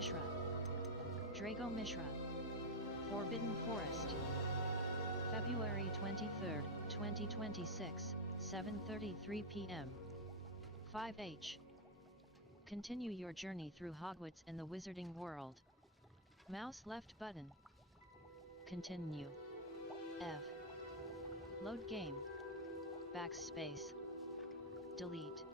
Mishra. Drago Mishra. Forbidden Forest. February 23, 2026, 7:33 p.m. 5h. Continue your journey through Hogwarts and the Wizarding World. Mouse left button. Continue. F. Load game. Backspace. Delete.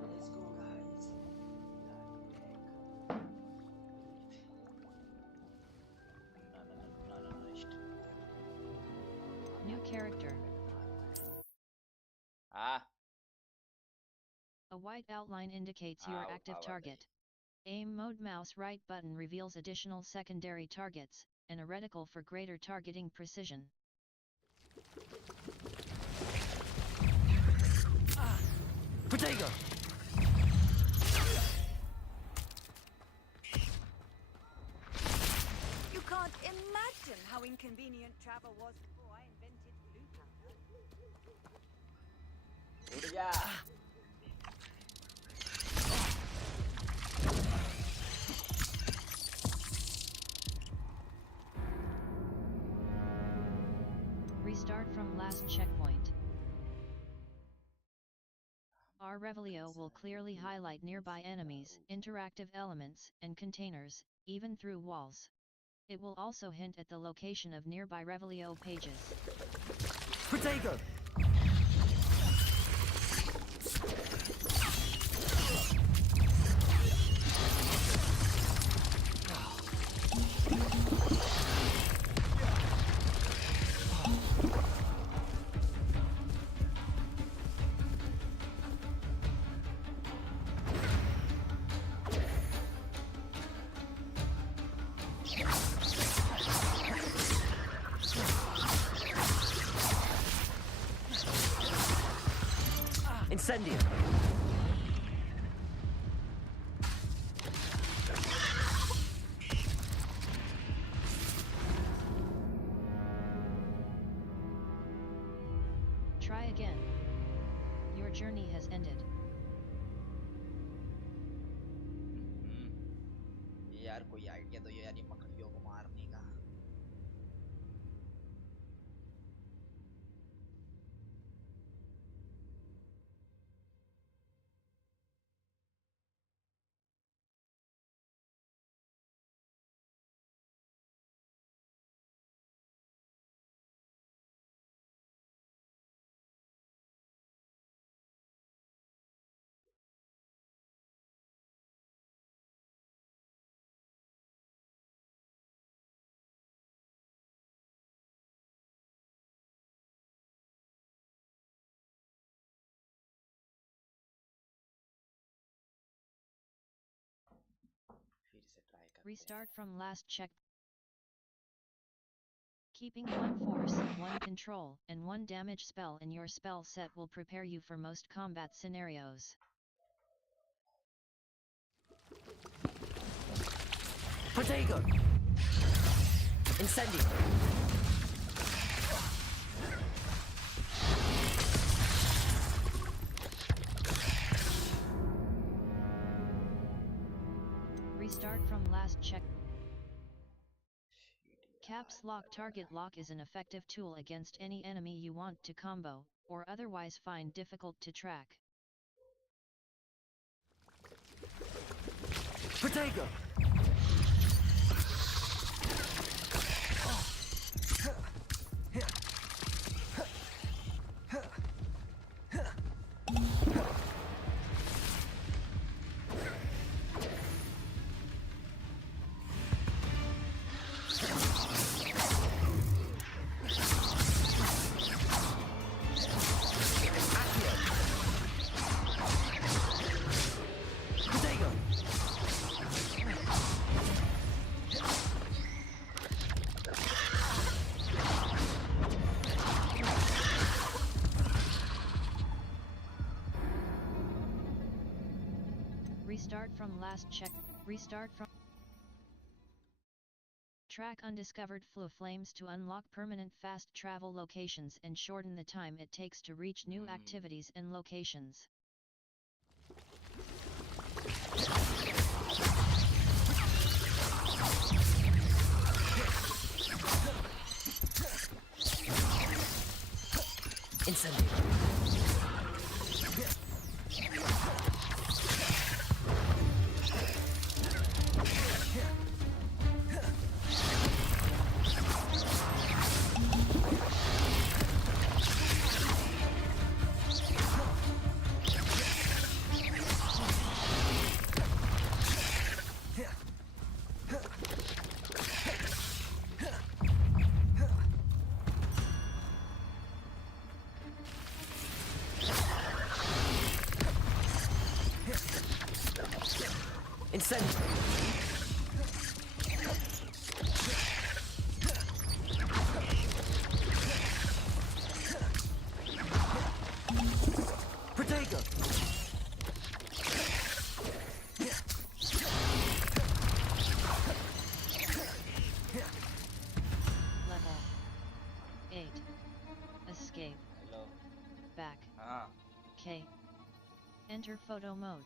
Let's go, guys. New character. Ah, A white outline indicates your active बताइए. target. Aim mode mouse right button reveals additional secondary targets, and a reticle for greater targeting precision. Potato! You can't imagine how inconvenient travel was before I invented blue powder. उड़ जा. Restart from last checkpoint. Our Revelio will clearly highlight nearby enemies, interactive elements, and containers, even through walls. It will also hint at the location of nearby Revelio pages. Potato! Incendio! Try again. Your journey has ended. यार कोई idea दो यार ये मकड़ियों को मारने का. Restart from last check. Keeping one force, one control, and one damage spell in your spell set will prepare you for most combat scenarios. Protego! Incendio! Restart from last check. Caps Lock. Target lock is an effective tool against any enemy you want to combo, or otherwise find difficult to track. Protego! Restart from last check. Restart from. Track undiscovered flames to unlock permanent fast travel locations and shorten the time it takes to reach new activities and locations. Incendio! Incendio! Protego! Level 8. Escape. Hello. Back. K. Enter photo mode.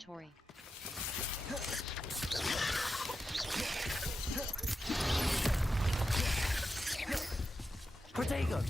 inventory. Protego!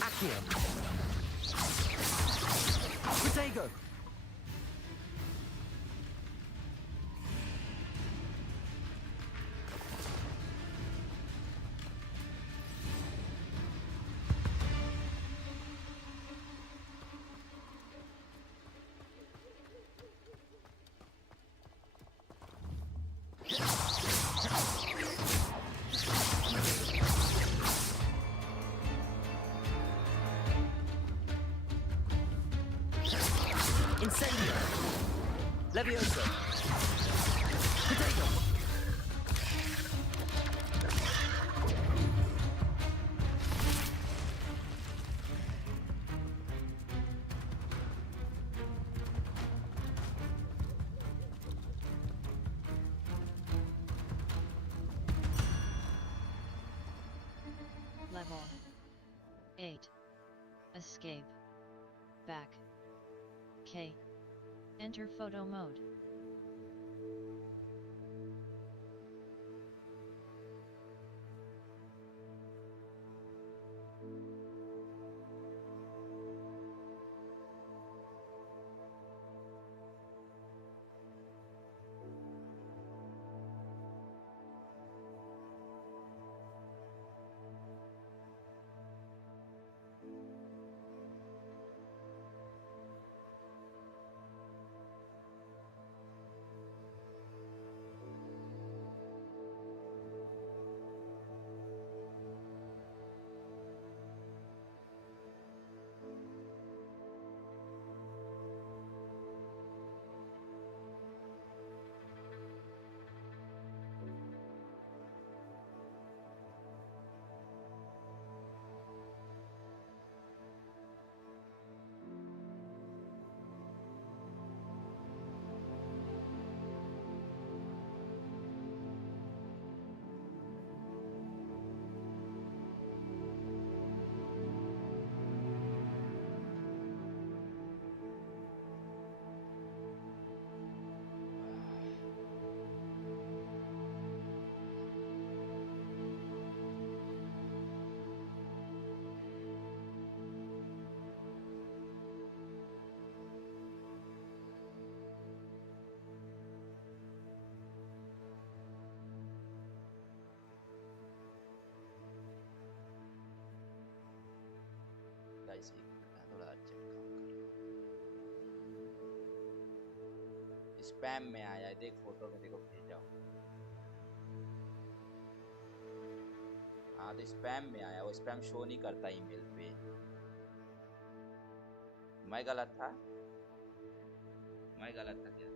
Accio! Protego! Incendio! Levioso! Protego! Level 8. Escape. Back. K. Enter photo mode. Guys एक minute, मैं थोड़ा urgent काम कर रहा हूँ। Spam में आया है, देख फोटो में देखो भेजा हूँ। हाँ तो स्पैम में आया, वो स्पैम शो नहीं करता ईमेल पे। मैं गलत था, मैं गलत था क्या?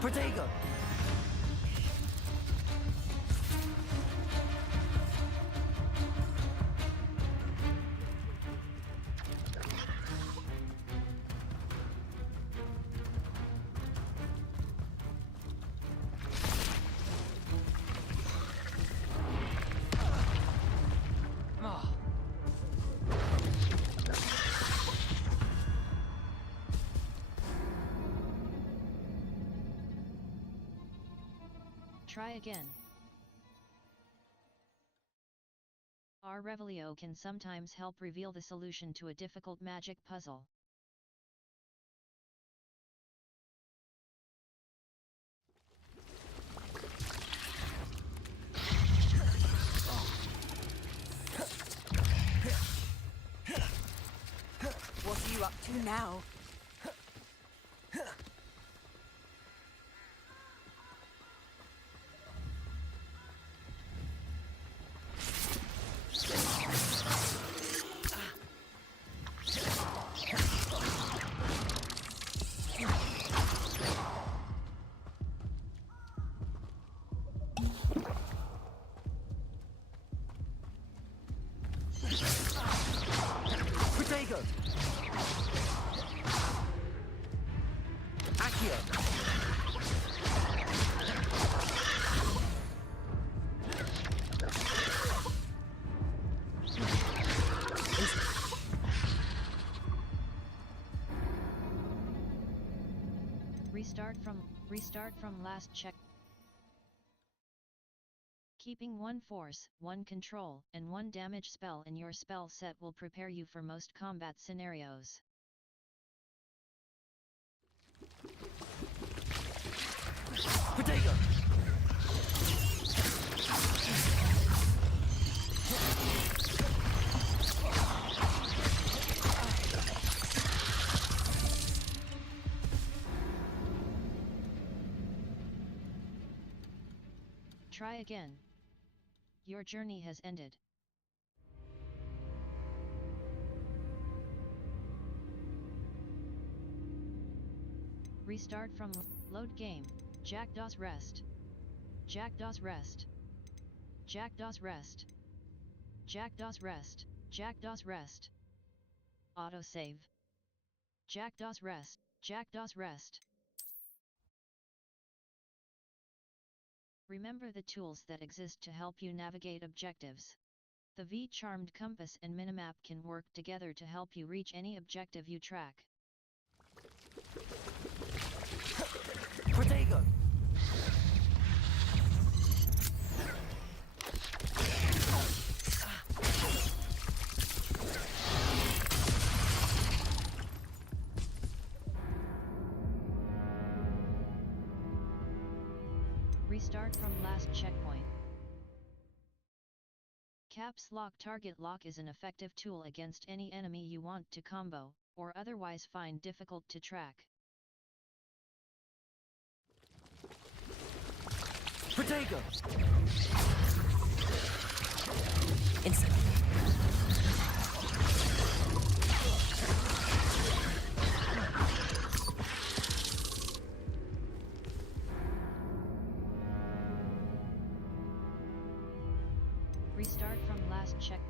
Protego! Try again. Our Revelio can sometimes help reveal the solution to a difficult magic puzzle. What are you up to now? Protego! Accio! Restart from last check. Keeping one force, one control, and one damage spell in your spell set will prepare you for most combat scenarios. Protego! Try again. Your journey has ended. Restart from load game. Jack DOS rest. Jack DOS rest. Jack DOS rest. Jack DOS rest. Jack DOS rest. Autosave. Jack DOS rest. Jack DOS rest. Remember the tools that exist to help you navigate objectives. The V-Charmed Compass and Minimap can work together to help you reach any objective you track. Protego! Restart from last checkpoint. Caps Lock Target Lock is an effective tool against any enemy you want to combo, or otherwise find difficult to track. Protego! Instant. Restart from last check.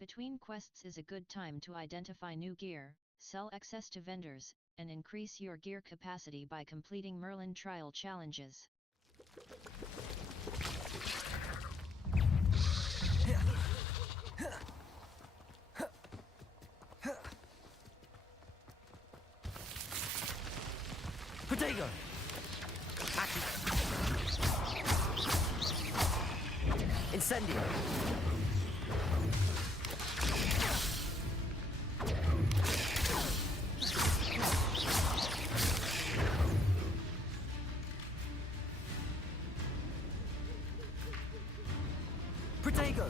Between quests is a good time to identify new gear, sell excess to vendors, and increase your gear capacity by completing Merlin trial challenges. Protego! Accio! Incendio! Protego!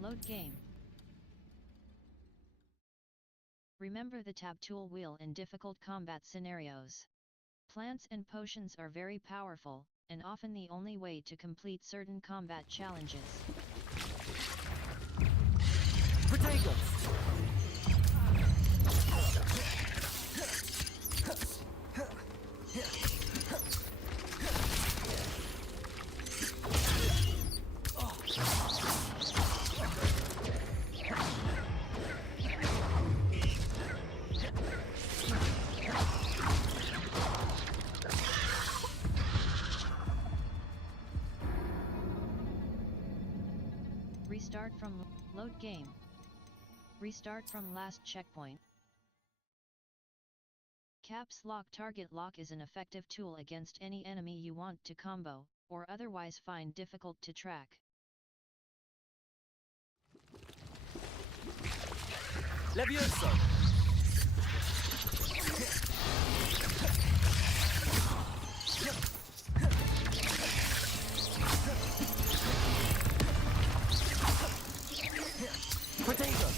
Load game. Remember the tab tool wheel in difficult combat scenarios. Plants and potions are very powerful, and often the only way to complete certain combat challenges. Potato! Restart from load game. Restart from last checkpoint. Caps Lock Target Lock is an effective tool against any enemy you want to combo, or otherwise find difficult to track. Levioso! Potato!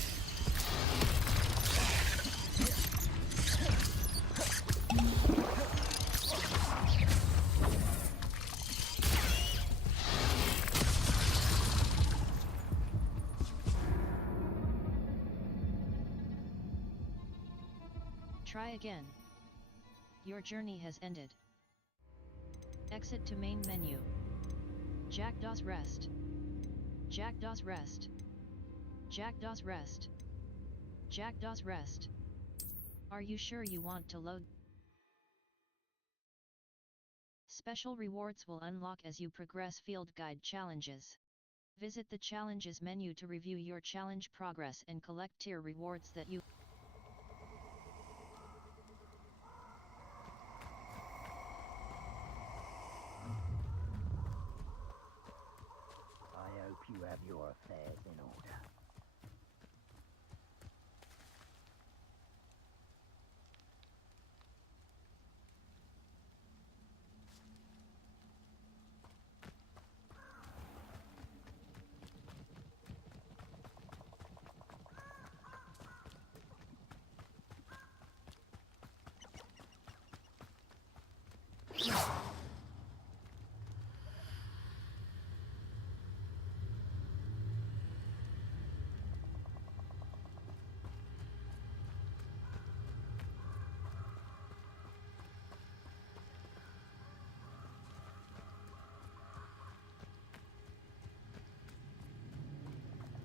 Try again. Your journey has ended. Exit to main menu. Jackdaw's Rest. Jackdaw's Rest. Jackdaw's Rest. Jackdaw's Rest. Are you sure you want to load? Special rewards will unlock as you progress field guide challenges. Visit the challenges menu to review your challenge progress and collect tier rewards that you I hope you have your affairs in order.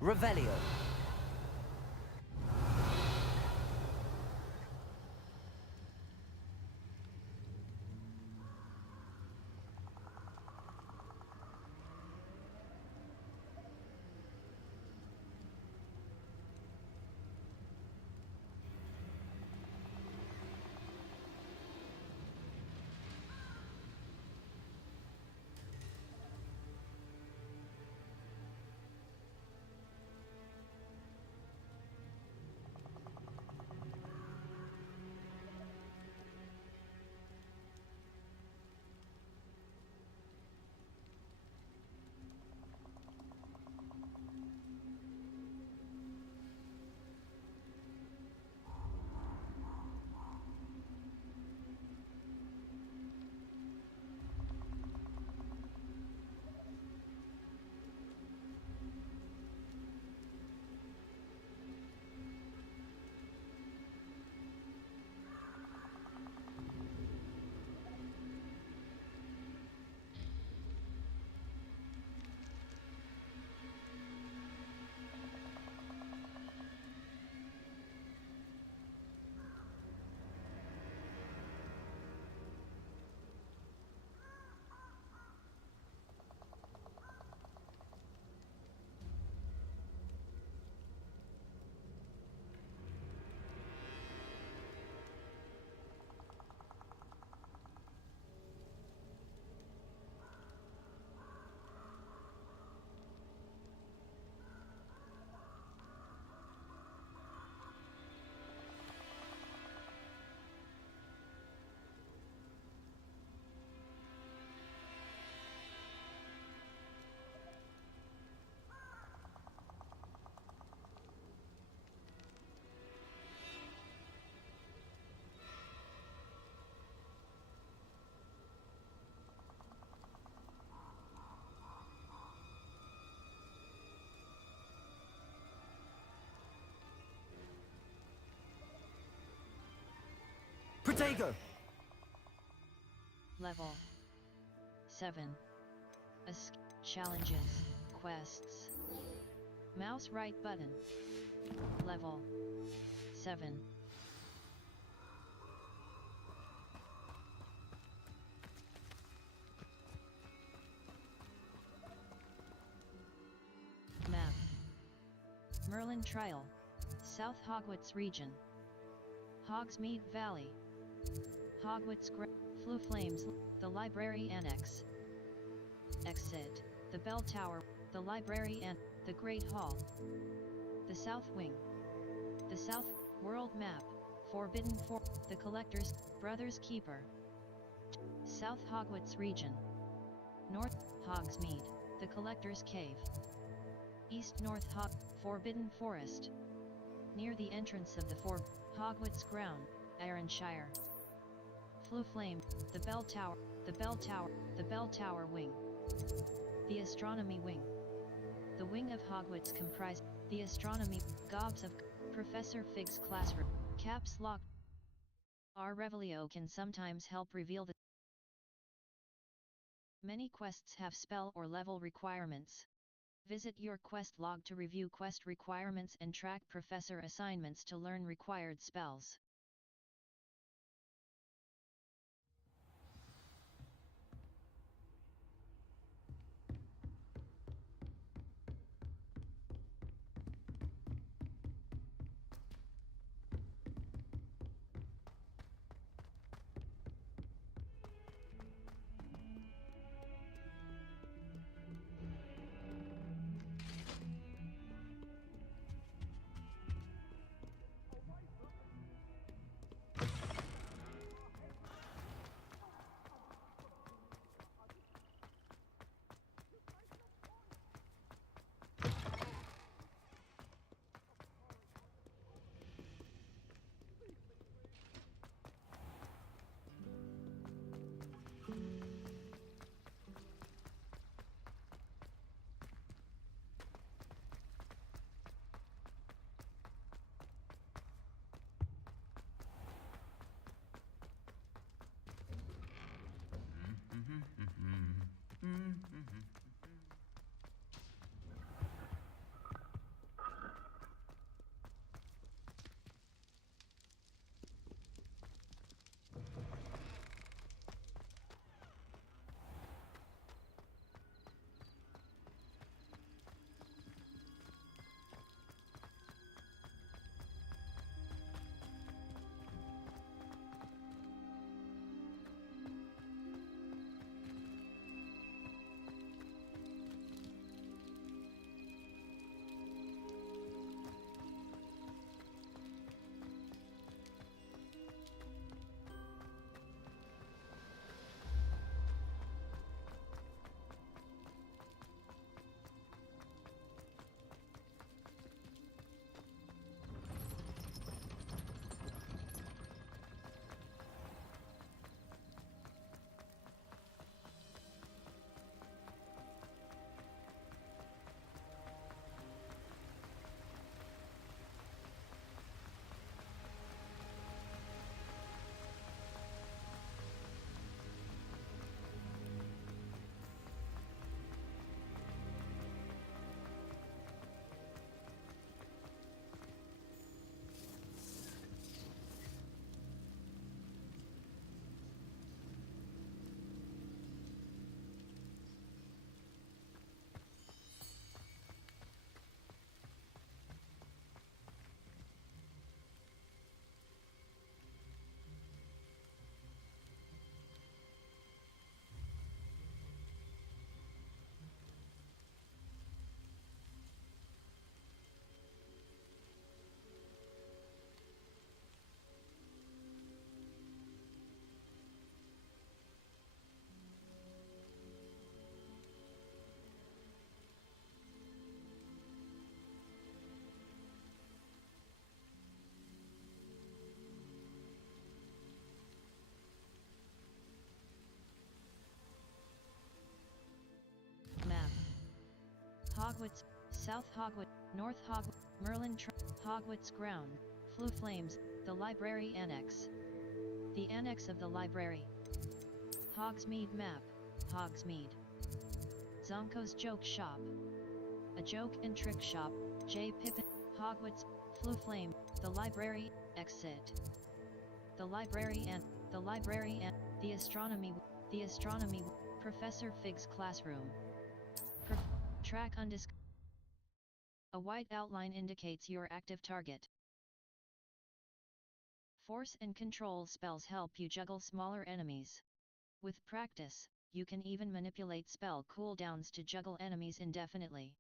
Revelio. Protego! Level 7. Challenges, quests. Mouse right button. Level 7. Map. Merlin Trial. South Hogwarts region. Hogsmeade Valley. Hogwarts Flue Flames, the Library Annex. Exit, the Bell Tower, the Library and the Great Hall. The South Wing. The South World Map, Forbidden For, the Collector's, Brother's Keeper. South Hogwarts region. North, Hogsmeade, the Collector's Cave. East North Forbidden Forest. Near the entrance of the Hogwarts Ground, Ironshire. Flue Flame, the Bell Tower, the Bell Tower, the Bell Tower Wing. The Astronomy Wing. The wing of Hogwarts comprise the Astronomy, Gobs of Professor Fig's classroom, Caps Lock. Our Revelio can sometimes help reveal the many quests have spell or level requirements. Visit your quest log to review quest requirements and track professor assignments to learn required spells. Hogwarts, South Hogwarts, North Hogwarts, Merlin Hogwarts Ground, Flue Flames, the Library Annex. The annex of the library. Hogsmeade map. Hogsmeade. Zonko's joke shop. A joke and trick shop. J. Pippin. Hogwarts. Flame. The library. Exit. The library and the astronomy. Professor Fig's classroom. Track undiscovered. A white outline indicates your active target. Force and control spells help you juggle smaller enemies. With practice, you can even manipulate spell cooldowns to juggle enemies indefinitely.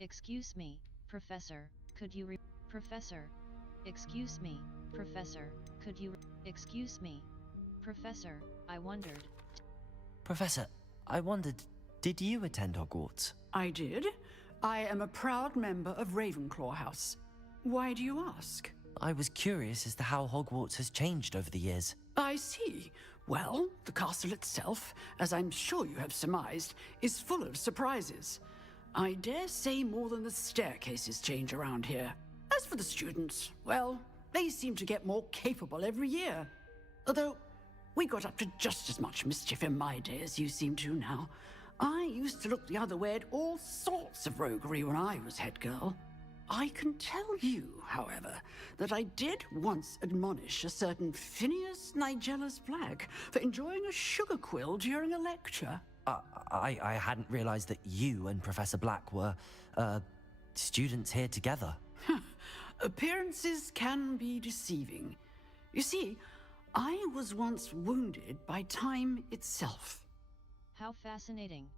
Excuse me, Professor, could you Professor? Excuse me, Professor, could you excuse me, Professor, I wondered. Professor, I wondered, did you attend Hogwarts? I did. I am a proud member of Ravenclaw House. Why do you ask? I was curious as to how Hogwarts has changed over the years. I see. Well, the castle itself, as I'm sure you have surmised, is full of surprises. I dare say more than the staircases change around here. As for the students, well, they seem to get more capable every year. Although, we got up to just as much mischief in my day as you seem to now. I used to look the other way at all sorts of roguery when I was head girl. I can tell you, however, that I did once admonish a certain Phineas Nigellus Black for enjoying a sugar quill during a lecture. I hadn't realized that you and Professor Black were, students here together. Appearances can be deceiving. You see, I was once wounded by time itself. How fascinating.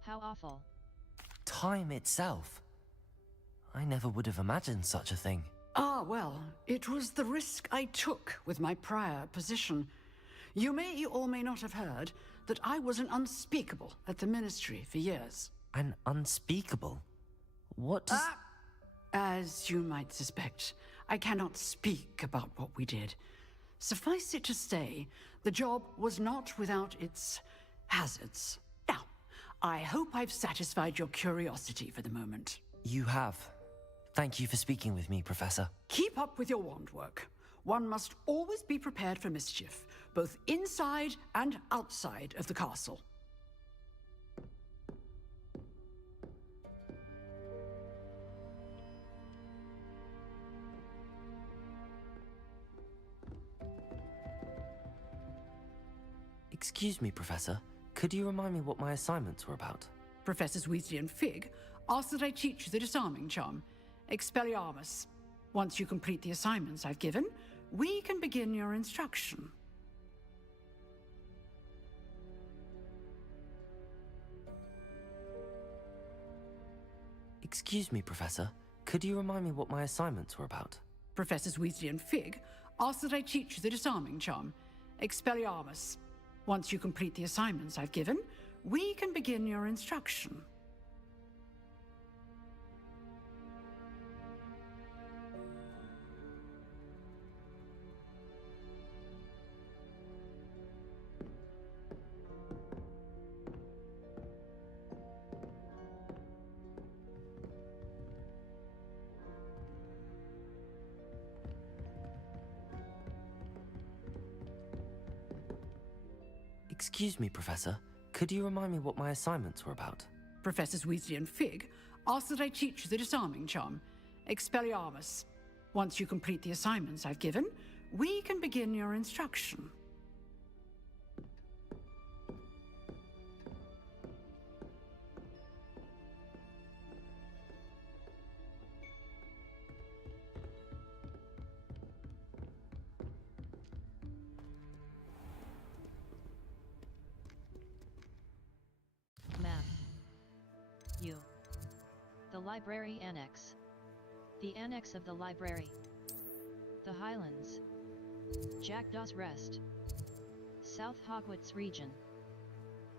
How awful. Time itself? I never would have imagined such a thing. Ah, well, it was the risk I took with my prior position. You may or may not have heard that I was an unspeakable at the Ministry for years. An unspeakable? What does... As you might suspect, I cannot speak about what we did. Suffice it to say, the job was not without its hazards. Now, I hope I've satisfied your curiosity for the moment. You have. Thank you for speaking with me, Professor. Keep up with your wand work. One must always be prepared for mischief, both inside and outside of the castle. Excuse me, Professor. Could you remind me what my assignments were about? Professors Weasley and Fig ask that I teach you the disarming charm, Expelliarmus. Once you complete the assignments I've given, we can begin your instruction. Excuse me, Professor. Could you remind me what my assignments were about? Professors Weasley and Fig ask that I teach you the disarming charm, Expelliarmus. Once you complete the assignments I've given, we can begin your instruction. Excuse me, Professor. Could you remind me what my assignments were about? Professors Weasley and Fig ask that I teach you the disarming charm, Expelliarmus. Once you complete the assignments I've given, we can begin your instruction. Map. U. The Library Annex. The Annex of the Library. The Highlands. Jackdaw's Rest. South Hogwarts Region.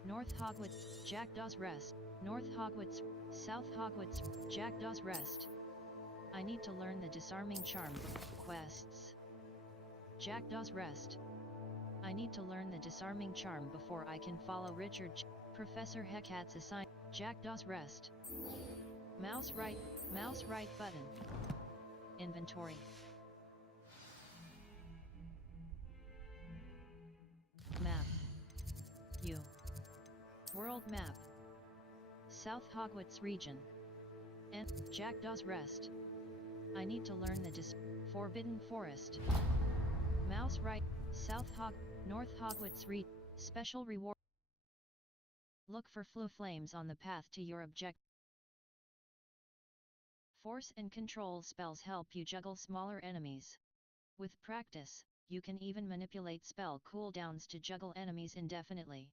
North Hogwarts, Jackdaw's Rest. North Hogwarts, South Hogwarts, Jackdaw's Rest. I need to learn the disarming charm quests. Jackdaw's Rest. I need to learn the disarming charm before I can follow Richard Professor Hecate's assign. Jackdaw's Rest. Mouse right button. Inventory. Map. U. World map. South Hogwarts region. And Jackdaw's Rest. I need to learn the Forbidden Forest. Mouse right, North Hogwarts region. Special reward. Look for flu flames on the path to your objective. Force and control spells help you juggle smaller enemies. With practice, you can even manipulate spell cooldowns to juggle enemies indefinitely.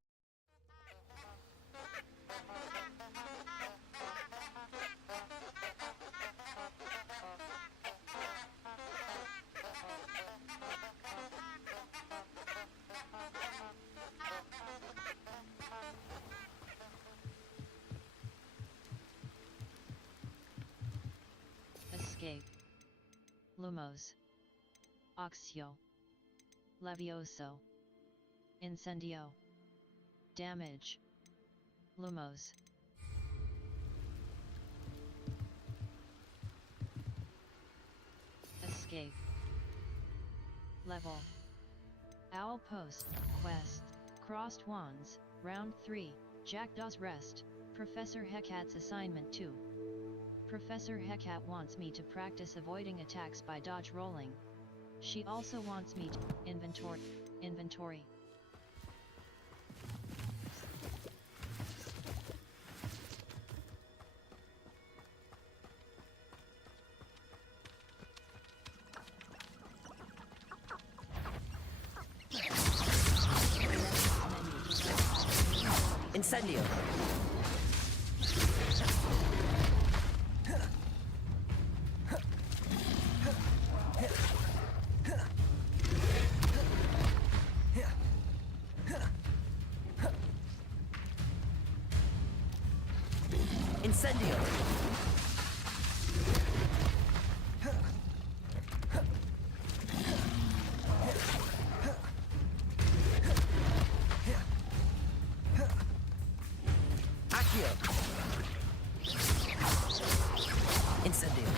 Escape. Lumos. Oxio. Levioso. Incendio. Damage. Lumos. Escape. Level. Owl Post. Quest. Crossed Wands. Round 3. Jackdaw's Rest. Professor Hecate's Assignment 2. Professor Hecate wants me to practice avoiding attacks by dodge rolling. She also wants me to inventory. Incendio. Incendio. Accio. Incendio.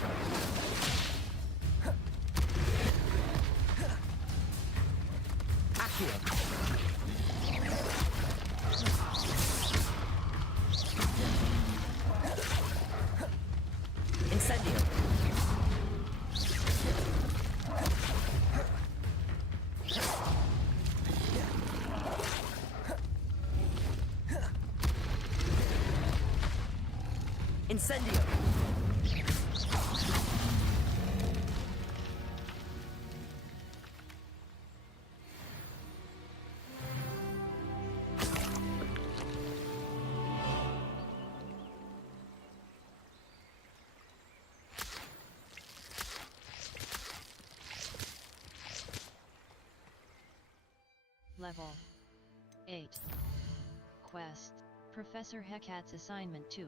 Accio. Incendio. Incendio. Level. 8. Quests. Professor Hecat's assignment 2.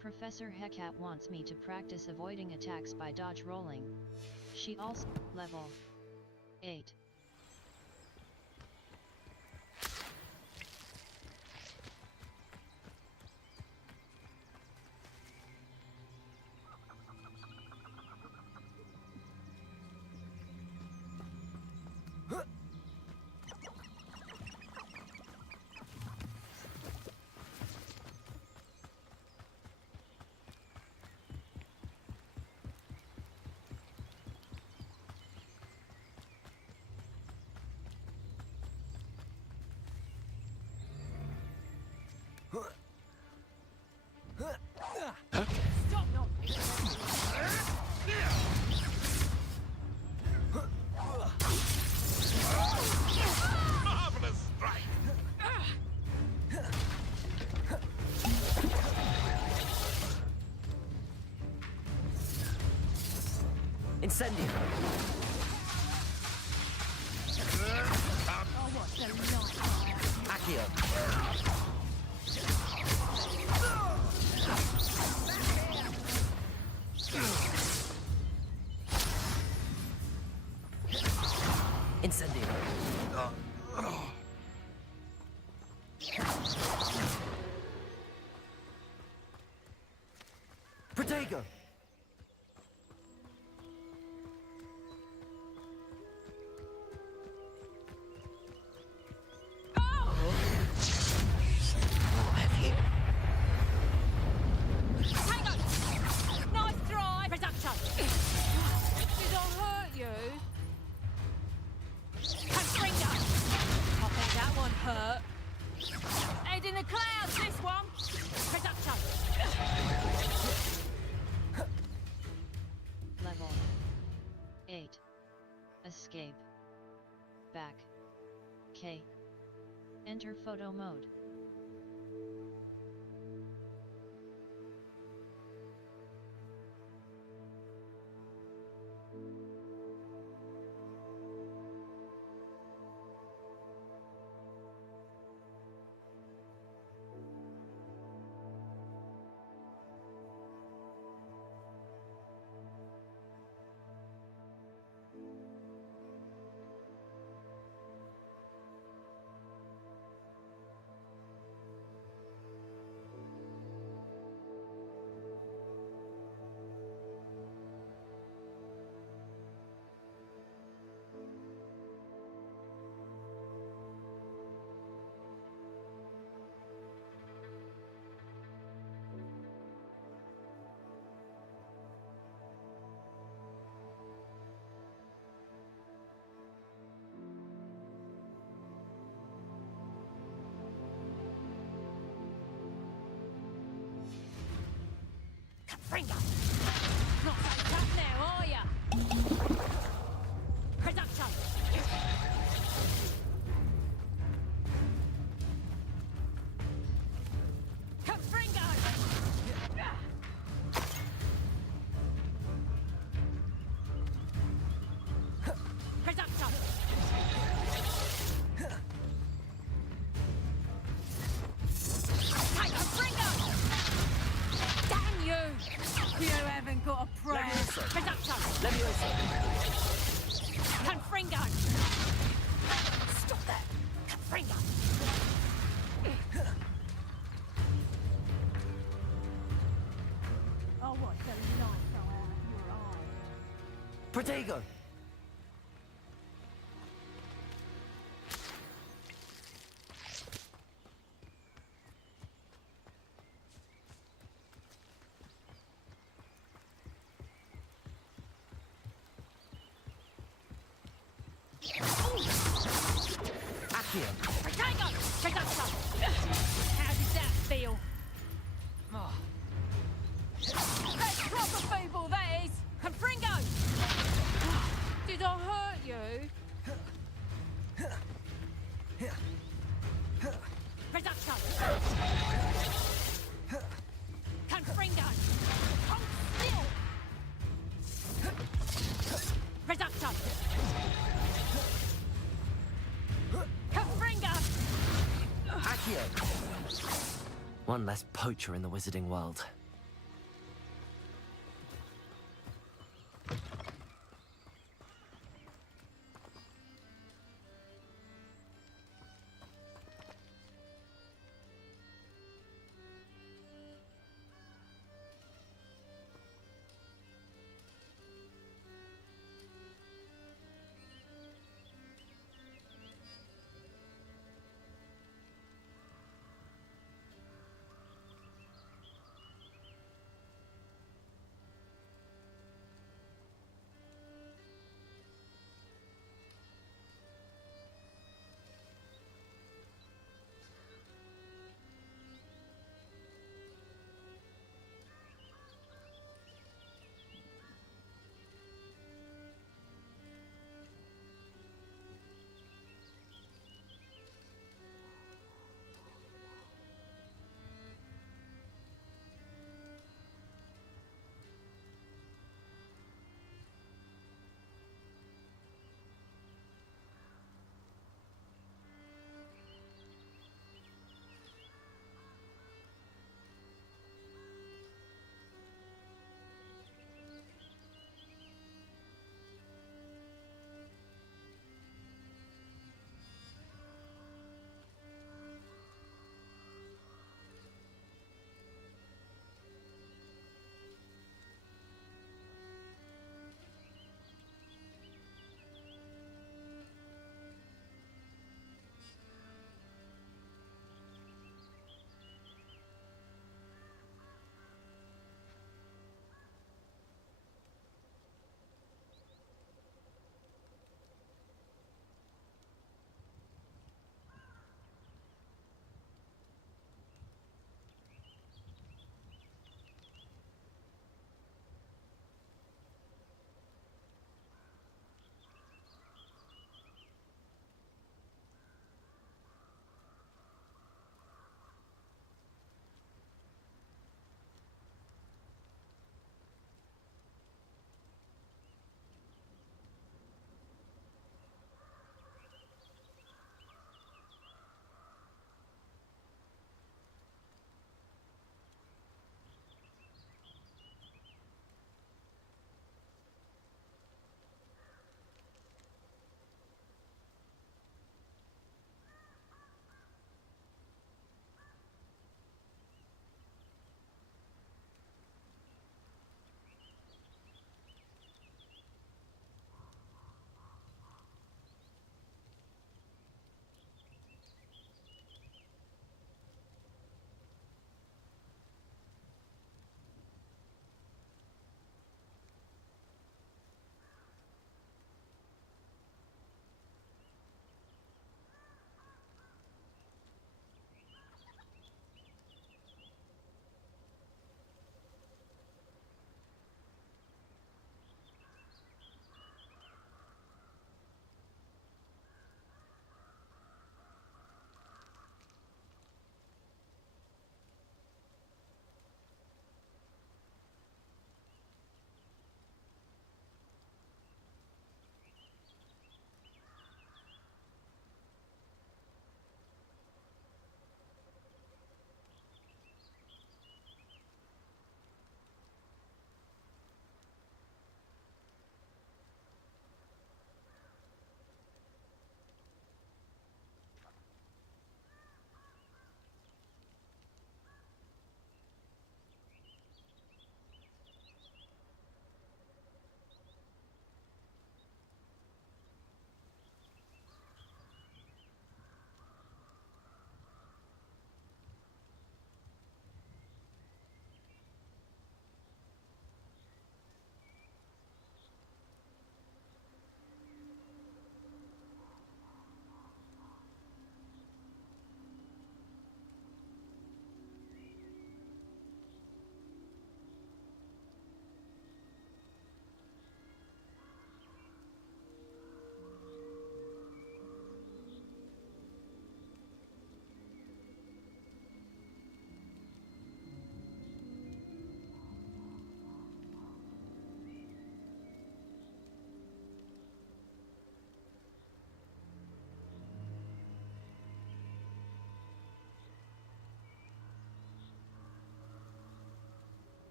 Professor Hecat wants me to practice avoiding attacks by dodge rolling. She also level 8. Stop not. Marvelous strike! Incendio. Oh, what the light. Accio. Incendio. Protego. Hang on! Nice try! Reduction! Did I hurt you? Confringo! I think that one hurt. Head in the clouds, this one! Reduction! Level 8. Escape. Back. K. Enter photo mode. Confringo! Not so tough now, are ya? Reduction! Confringo! Reduction! Hey, Confringo! Damn you! You haven't got a prayer. Reduction! Leviosa. Confringo! Stop that! Confringo! Oh, what the light go out of your eye? Protego. Accio. Protego! Reduction! How did that feel? That's proper people, that is! Confringo! Did I hurt you? Reduction! Confringo! Hold still! Reduction! Confringo! One less poacher in the wizarding world.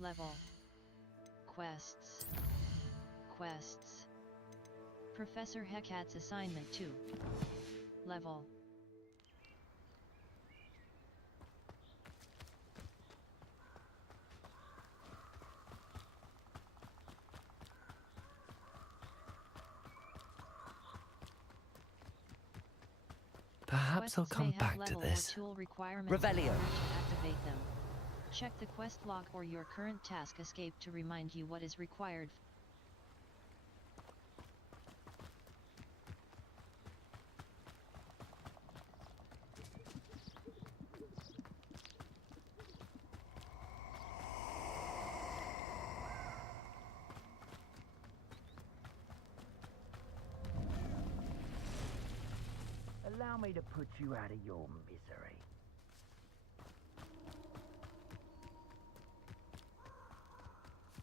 Level. Quests. Quests. Professor Hecat's assignment 2. Level. Perhaps I'll Quests come may have back to level or this. tool requirements Revelio. in order to activate them. Check the quest log or your current task escape to remind you what is required. Allow me to put you out of your misery.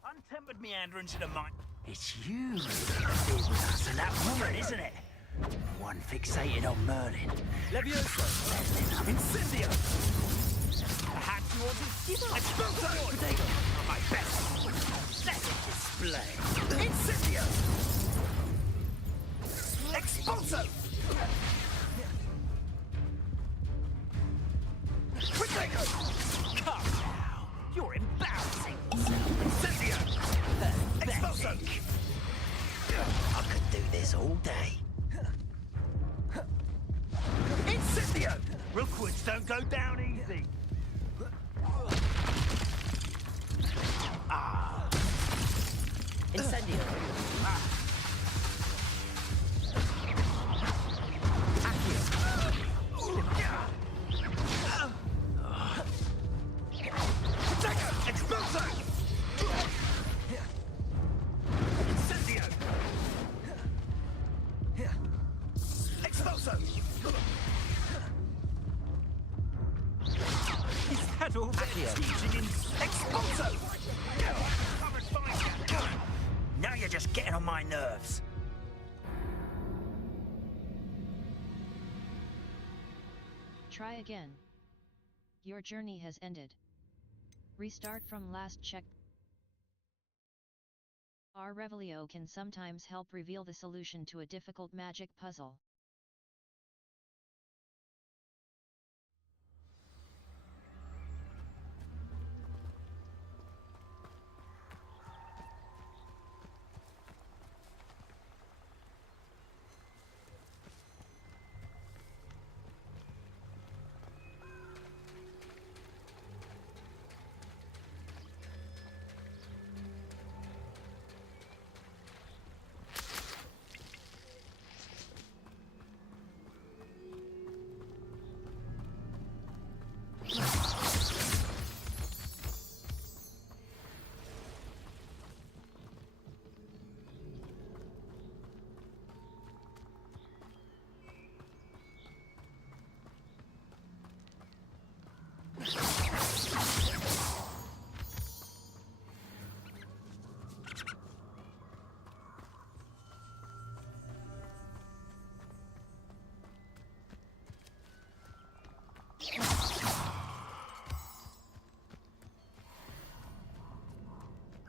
Untempered meanderings of the mind. It's you with us and that woman, isn't it? One fixated on Merlin. Levioso! Incendio! Perhaps you want to give up? Exploso! Potato! My best! Let it display! Incendio! Expulso! Potato! Come now! You're embarrassing! Incendio! Expulso! I could do this all day. Incendio! Rookwoods don't go down easy. Incendio. Expulso! Incendio! Expulso! Is that all teaching in Expulso! Now you're just getting on my nerves. Try again. Your journey has ended. Restart from last check. Our Revelio can sometimes help reveal the solution to a difficult magic puzzle.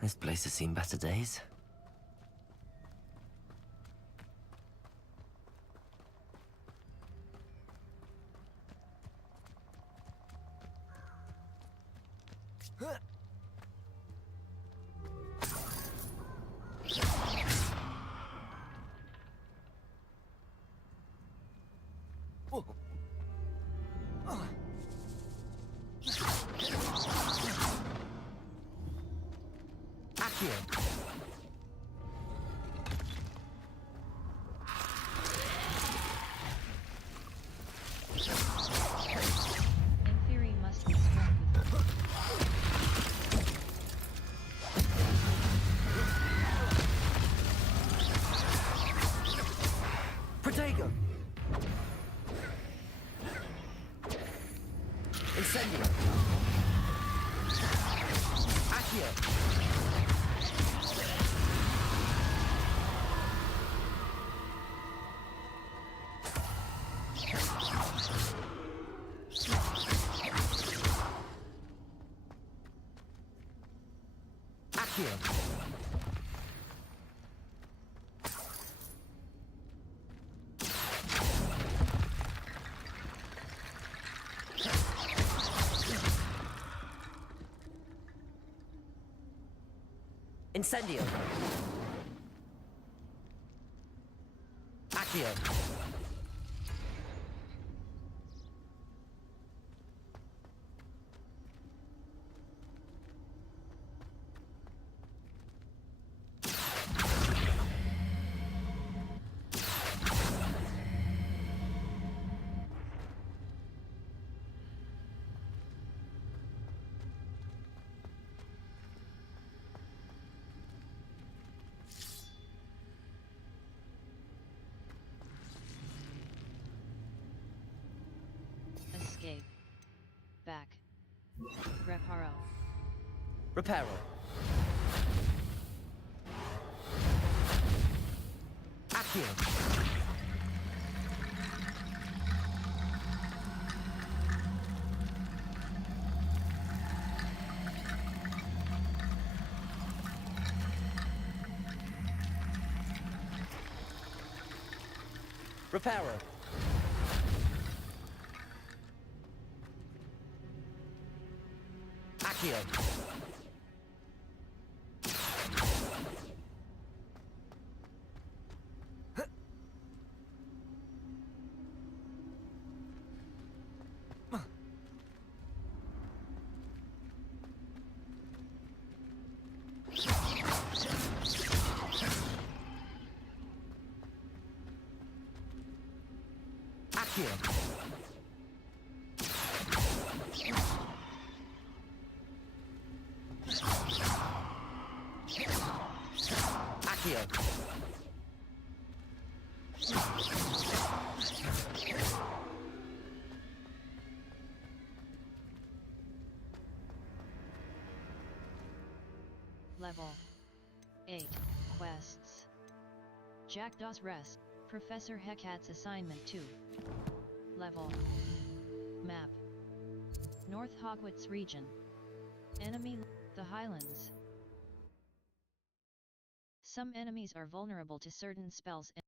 This place has seen better days. In theory must be struck with Protego! Incendio! Accio! Accio. Incendio. Accio. Escape. Back. Reparo. Reparo. Accio. Reparo. Accio. Accio. Accio. Level 8. Quests. Jackdaw's Rest. Professor Hecat's Assignment 2. Level. Map. North Hogwarts Region. Enemy. The Highlands. Some enemies are vulnerable to certain spells and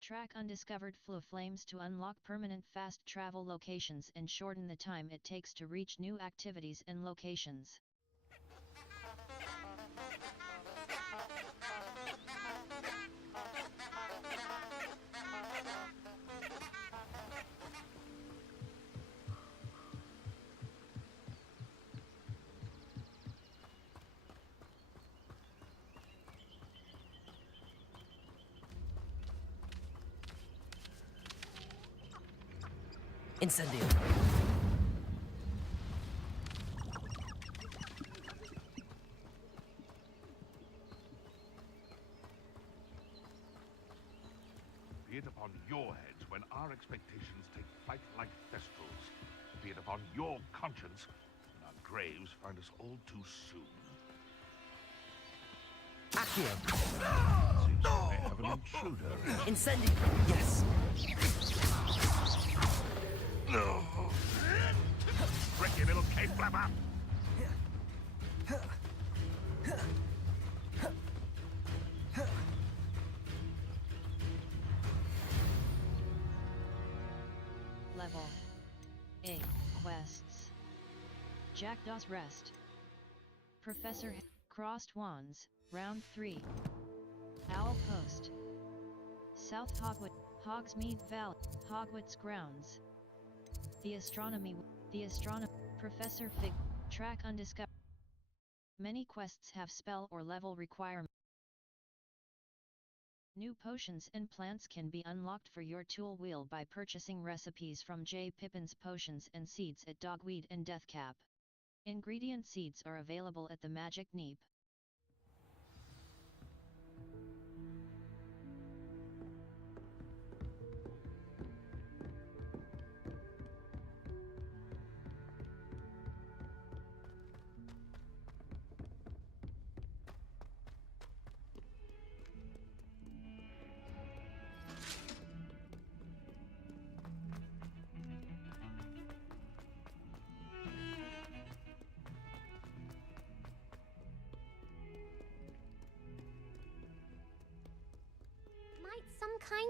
track undiscovered flames to unlock permanent fast travel locations and shorten the time it takes to reach new activities and locations. Incendio. Be it upon your heads when our expectations take flight like thestrals. Be it upon your conscience when our graves find us all too soon. Accio. Seems we may have an intruder. Incendio. Yes. Tricky little cave flapper! Level 8. Quests. Jackdaw's Rest. Professor Crossed Wands, Round 3. Owl Post. South Hogwarts, Hogsmeade Valley, Hogwarts Grounds. The Astronomy, Professor Fig, Track Undiscovered. Many quests have spell or level requirements. New potions and plants can be unlocked for your tool wheel by purchasing recipes from J. Pippin's Potions and Seeds at Dogweed and Deathcap. Ingredient seeds are available at the Magic Neep.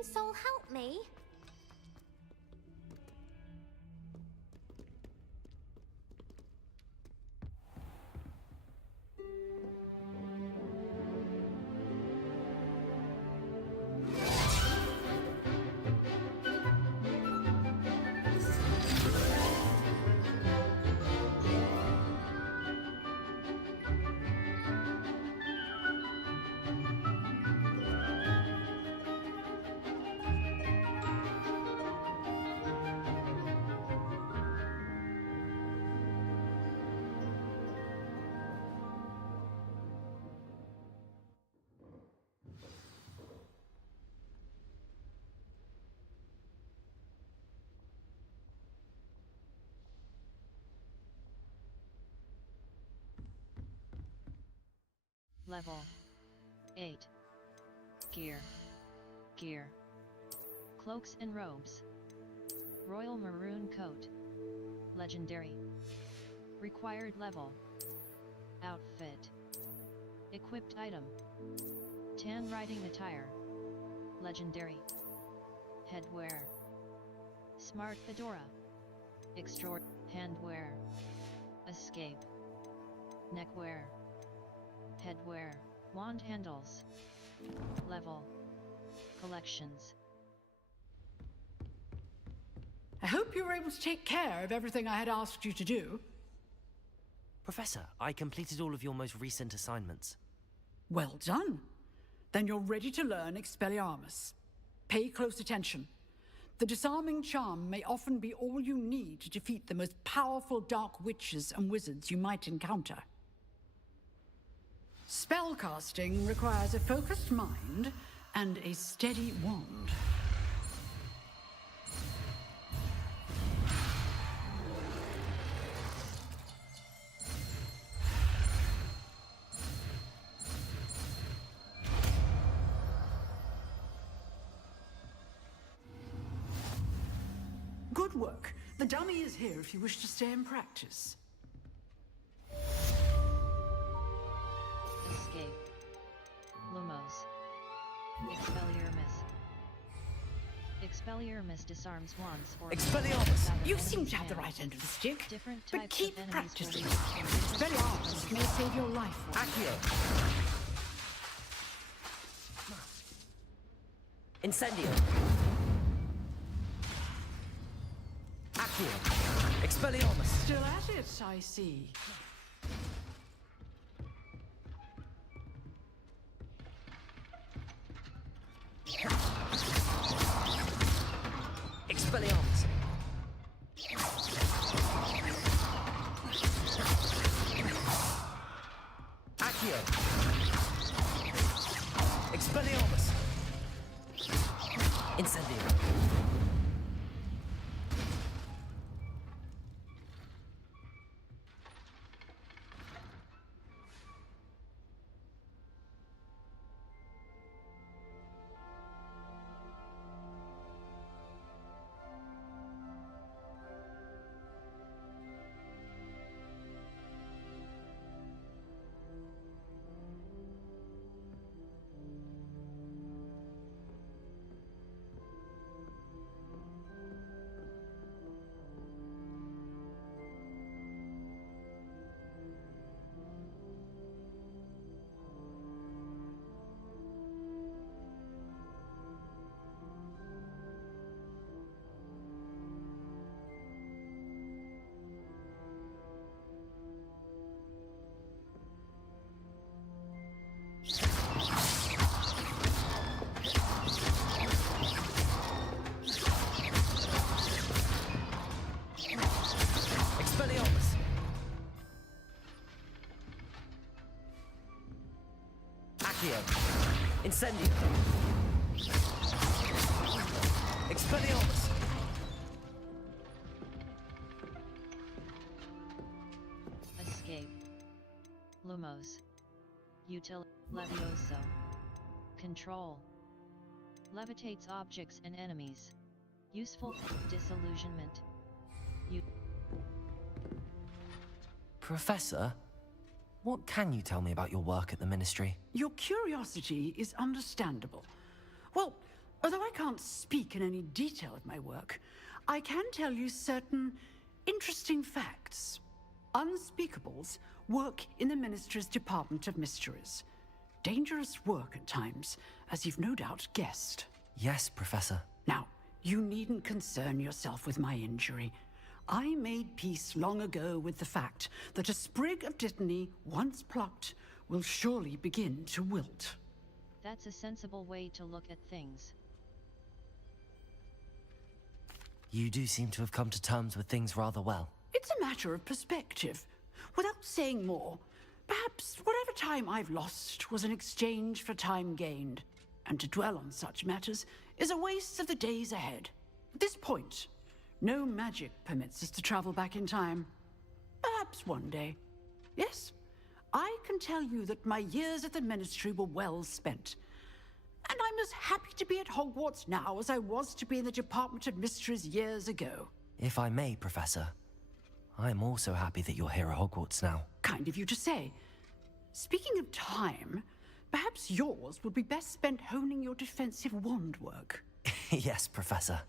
Green Soul help me? Level 8. Gear. Gear. Cloaks and robes. Royal maroon coat. Legendary. Required level. Outfit. Equipped item. Tan riding attire. Legendary. Headwear. Smart fedora. Extraord. Handwear. Escape. Neckwear. Headwear. Wand handles. Level. Collections. I hope you were able to take care of everything I had asked you to do. Professor, I completed all of your most recent assignments. Well done. Then you're ready to learn Expelliarmus. Pay close attention. The disarming charm may often be all you need to defeat the most powerful dark witches and wizards you might encounter. Spellcasting requires a focused mind and a steady wand. Good work. The dummy is here if you wish to stay and practice. Escape. Lumos. Expelliarmus. Expelliarmus disarms wands or... Expelliarmus! You seem to have the right end of the stick, Different but types keep of enemies practicing. will be- Expelliarmus may save your life. Accio! Incendio! Accio! Expelliarmus! Still at it, I see. Expelliarmus! Accio! Expelliarmus! Incendio! Expelliarmus! Accio! Incendio! Expelliarmus! Escape. Lumos. Util. Levioso. Control. Levitates objects and enemies. Useful. Disillusionment. Professor, what can you tell me about your work at the Ministry? Your curiosity is understandable. Well, Although I can't speak in any detail of my work, I can tell you certain interesting facts. Unspeakables work in the Ministry's Department of Mysteries. Dangerous work at times, as you've no doubt guessed. Yes, Professor. Now, you needn't concern yourself with my injury. I made peace long ago with the fact that a sprig of dittany, once plucked, will surely begin to wilt. That's a sensible way to look at things. You do seem to have come to terms with things rather well. It's a matter of perspective. Without saying more, perhaps whatever time I've lost was an exchange for time gained. And to dwell on such matters is a waste of the days ahead. At this point, no magic permits us to travel back in time. Perhaps one day. Yes, I can tell you that my years at the Ministry were well spent. And I'm as happy to be at Hogwarts now as I was to be in the Department of Mysteries years ago. If I may, Professor, I'm also happy that you're here at Hogwarts now. Kind of you to say. Speaking of time, perhaps yours would be best spent honing your defensive wand work. Yes, Professor.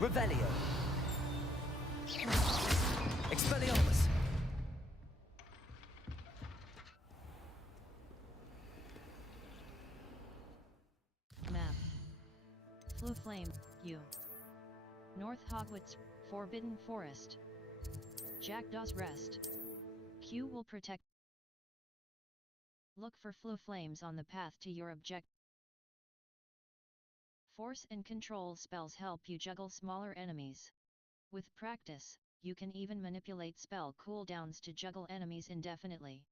Revelio. Expelliarmus. Map. Blue Flame, U. North Hogwarts, Forbidden Forest. Jackdaw's Rest. Q will protect. Look for Flu Flames on the path to your objective. Force and control spells help you juggle smaller enemies. With practice, you can even manipulate spell cooldowns to juggle enemies indefinitely.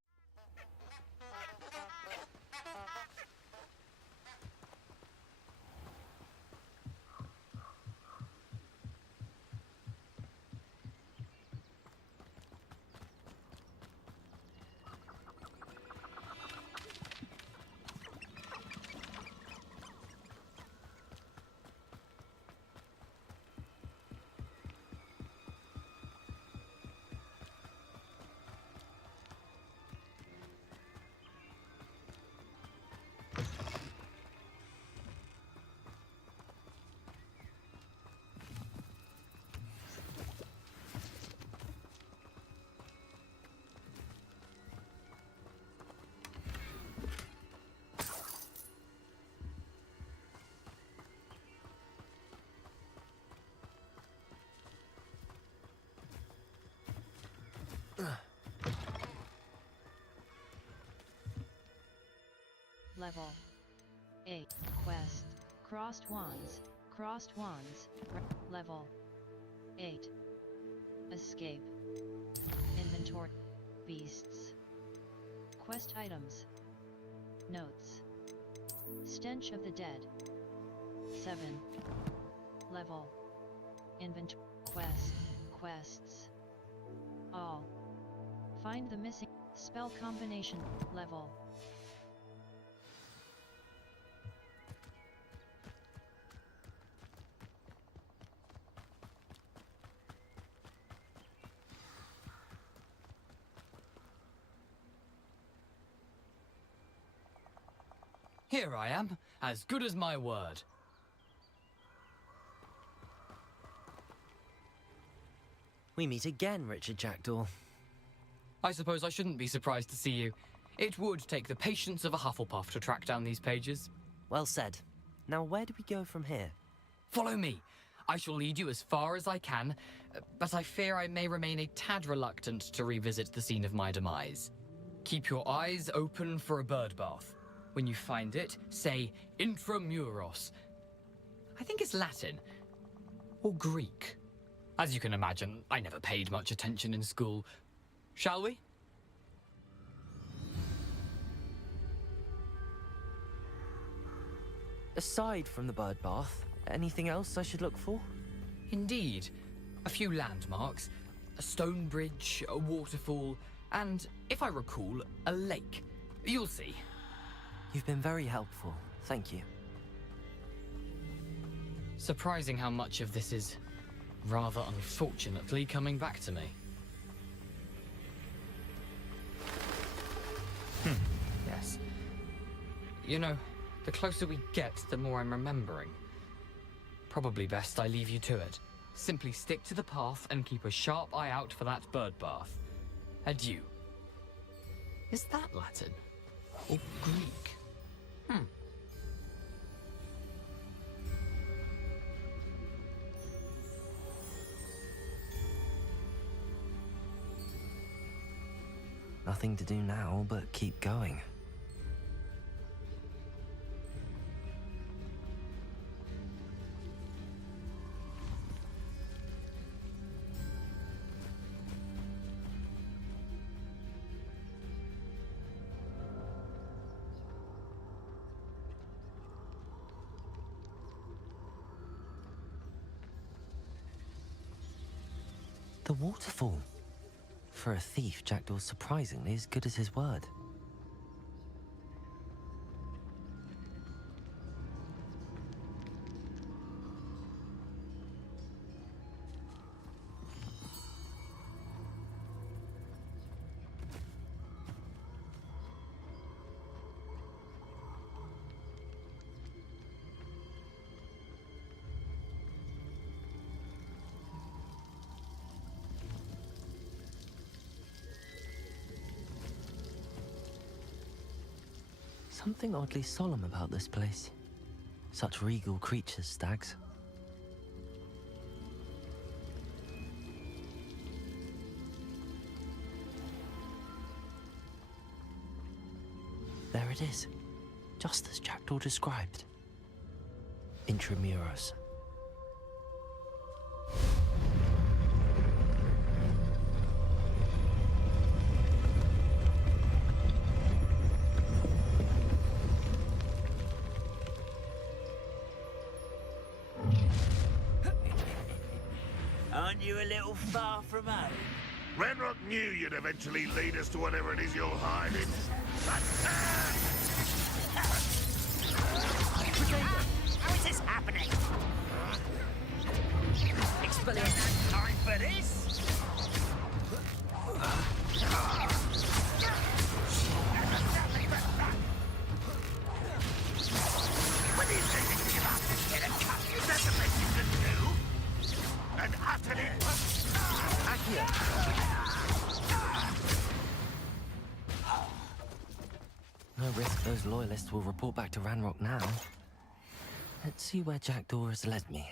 Level 8. Quest. Crossed Wands. Crossed Wands. Level 8. Escape. Inventory. Beasts. Quest items. Notes. Stench of the Dead. 7. Level. Inventory. Quests. All. Find the missing spell combination. Level. Here I am, as good as my word. We meet again, Richard Jackdaw. I suppose I shouldn't be surprised to see you. It would take the patience of a Hufflepuff to track down these pages. Well said. Now where do we go from here? Follow me. I shall lead you as far as I can, but I fear I may remain a tad reluctant to revisit the scene of my demise. Keep your eyes open for a bird bath. When you find it, say intramuros. I think it's Latin. Or Greek. As you can imagine, I never paid much attention in school. Shall we? Aside from the bird bath, anything else I should look for? Indeed. A few landmarks, a stone bridge, a waterfall, and, if I recall, a lake. You'll see. You've been very helpful. Thank you. Surprising how much of this is, rather unfortunately, coming back to me. Yes. You know, the closer we get, the more I'm remembering. Probably best I leave you to it. Simply stick to the path and keep a sharp eye out for that bird bath. Adieu. Is that Latin? Or Greek? Nothing to do now but keep going. The waterfall. For a thief, Jackdaw's surprisingly as good as his word. something oddly solemn about this place. Such regal creatures, stags. There it is, just as Jackdaw described. Intramuros. Aren't you a little far from home? Ranrock knew you'd eventually lead us to whatever it is you're hiding. How is this happening? Expelliarmus, time for this? When are you going to give up and get a cut? Is that the best you can do? And utterly... No risk those loyalists will report back to Ranrock now. Let's see where Jackdaw has led me.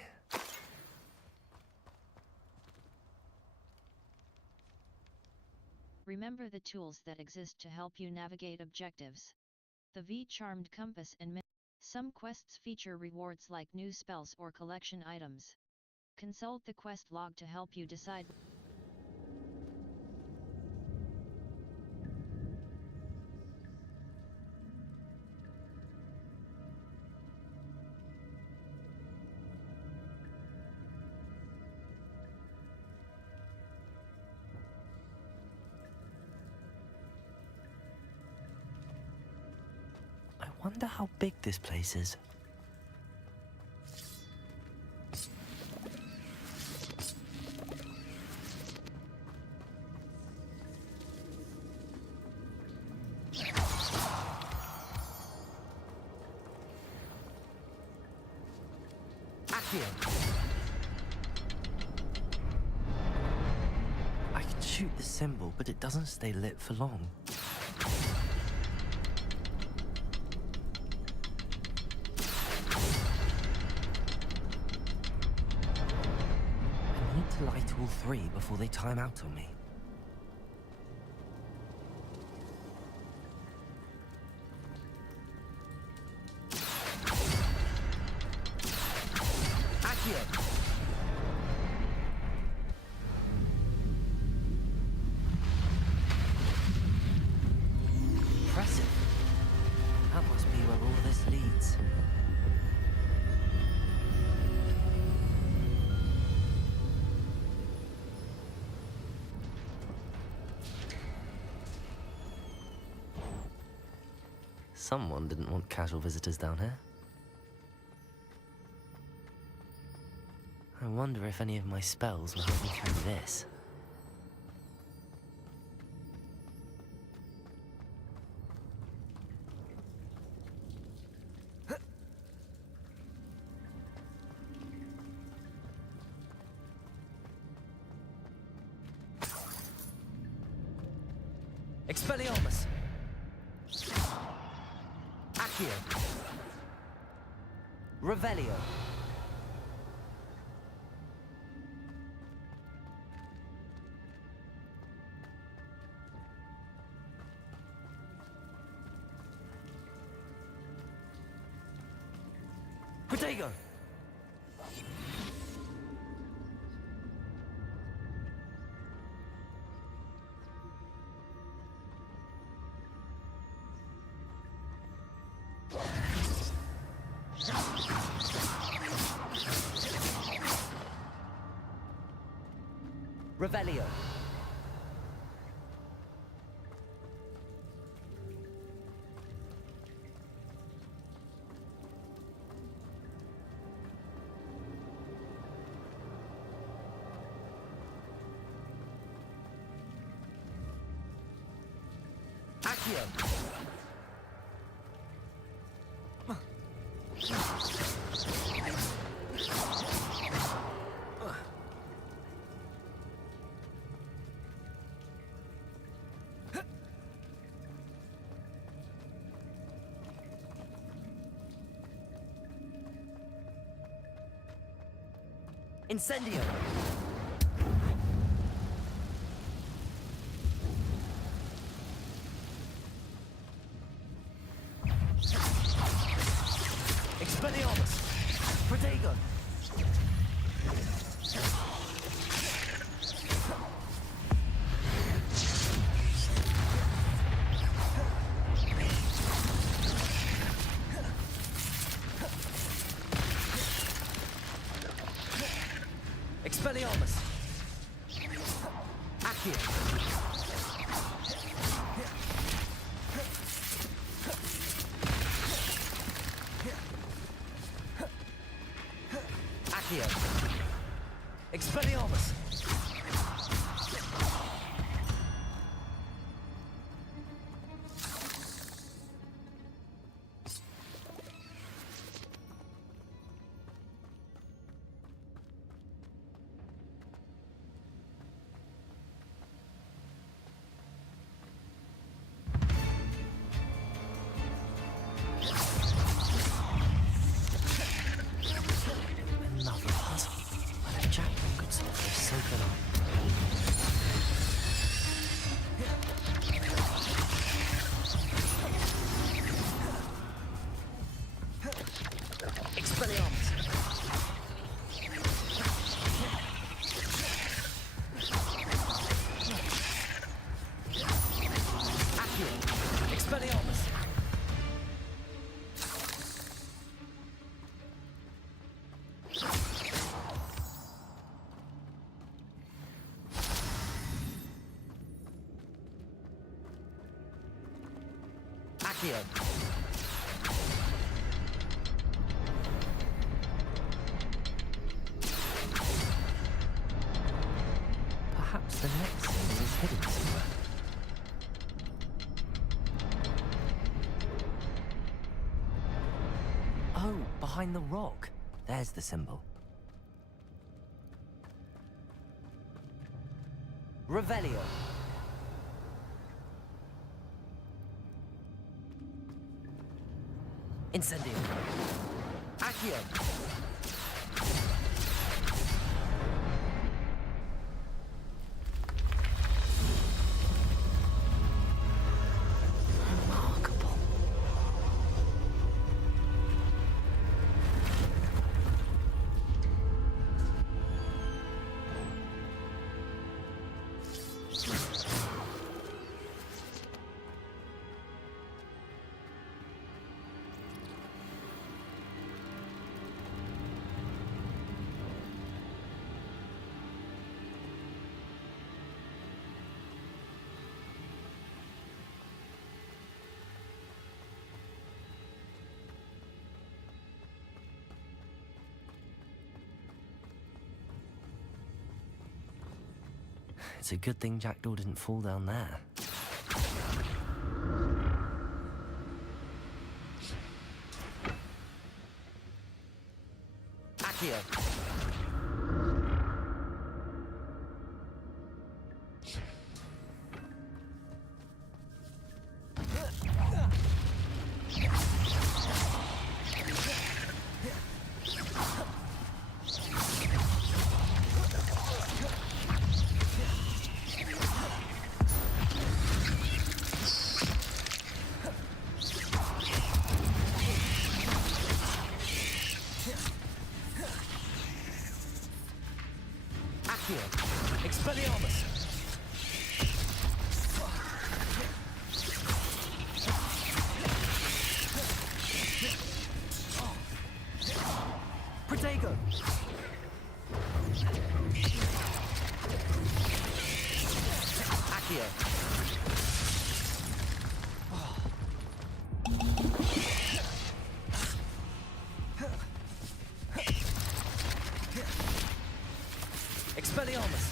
Remember the tools that exist to help you navigate objectives. The V-Charmed Compass and some quests feature rewards like new spells or collection items. Consult the quest log to help you decide. I wonder how big this place is. I can shoot the symbol, but it doesn't stay lit for long. I need to light all three before they time out on me. Impressive. That must be where all this leads. Someone didn't want casual visitors down here. I wonder if any of my spells will help me through this. Expelliarmus! Accio! Revelio! Protego! Revelio. Accio. Incendio! Expelliarmus! Protego! Expelliarmus! Accio! Accio! Expelliarmus! Another puzzle. Well, if Jack could solve this, so can I. Expelliarmus! Accio! Expelliarmus! Accio! Perhaps the next symbol is hidden somewhere. Oh, behind the rock. There's the symbol. Revelio. Incendio. Accio. Remarkable. It's a good thing Jackdaw didn't fall down there. Accio. Expelliarmus! Protego! Accio! Expelliarmus!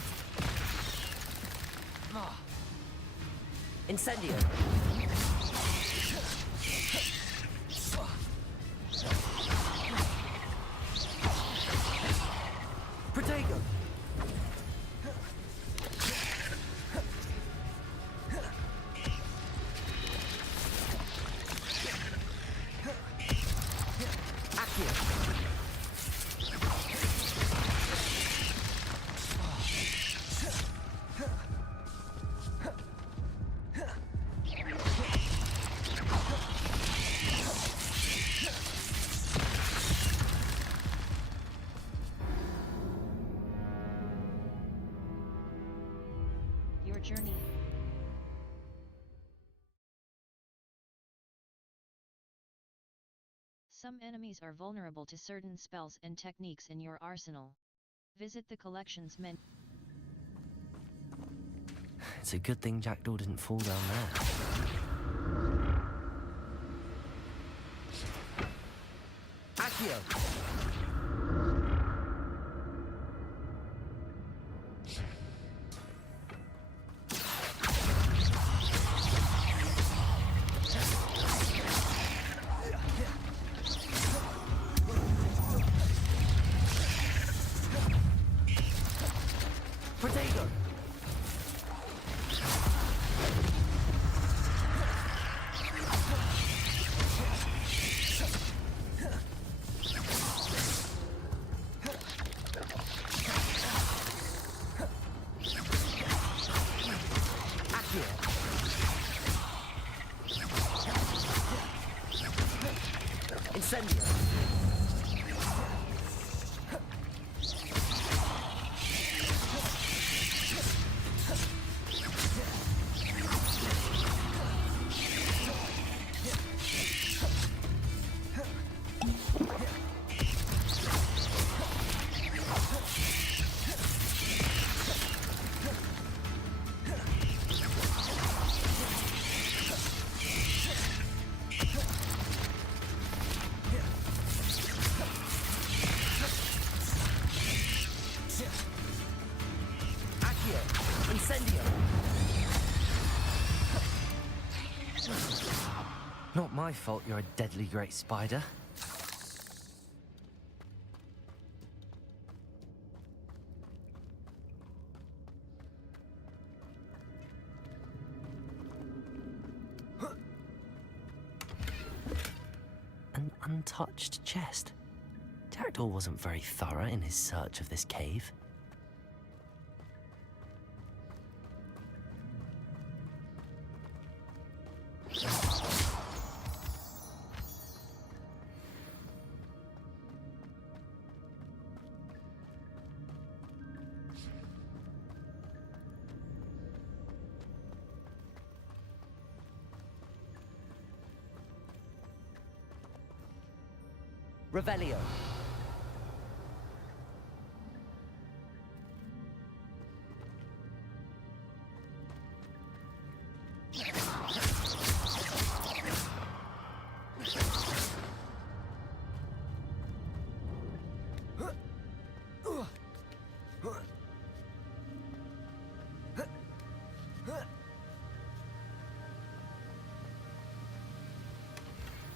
Incendio! Protego! Accio! Some enemies are vulnerable to certain spells and techniques in your arsenal. Visit the collections menu. It's a good thing Jackdaw didn't fall down there. Accio! Protego! Incendio! Not my fault you're a deadly great spider. An untouched chest. Jackdaw wasn't very thorough in his search of this cave. Revelio.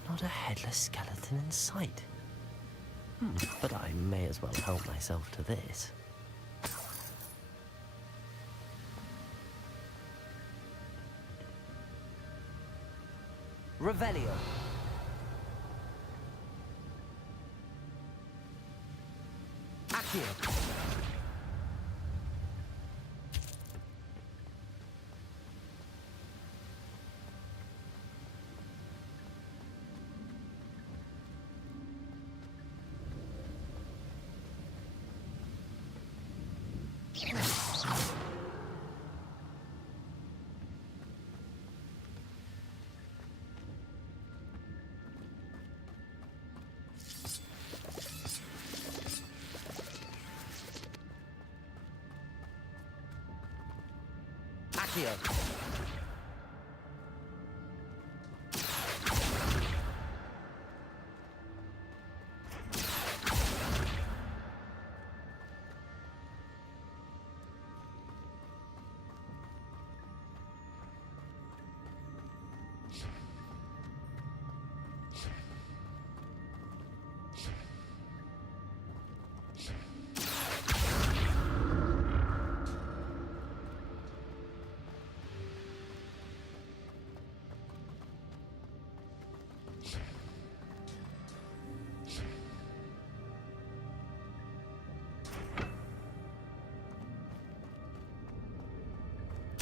Not a headless skeleton in sight. But I may as well help myself to this. Revelio. Accio. Accio.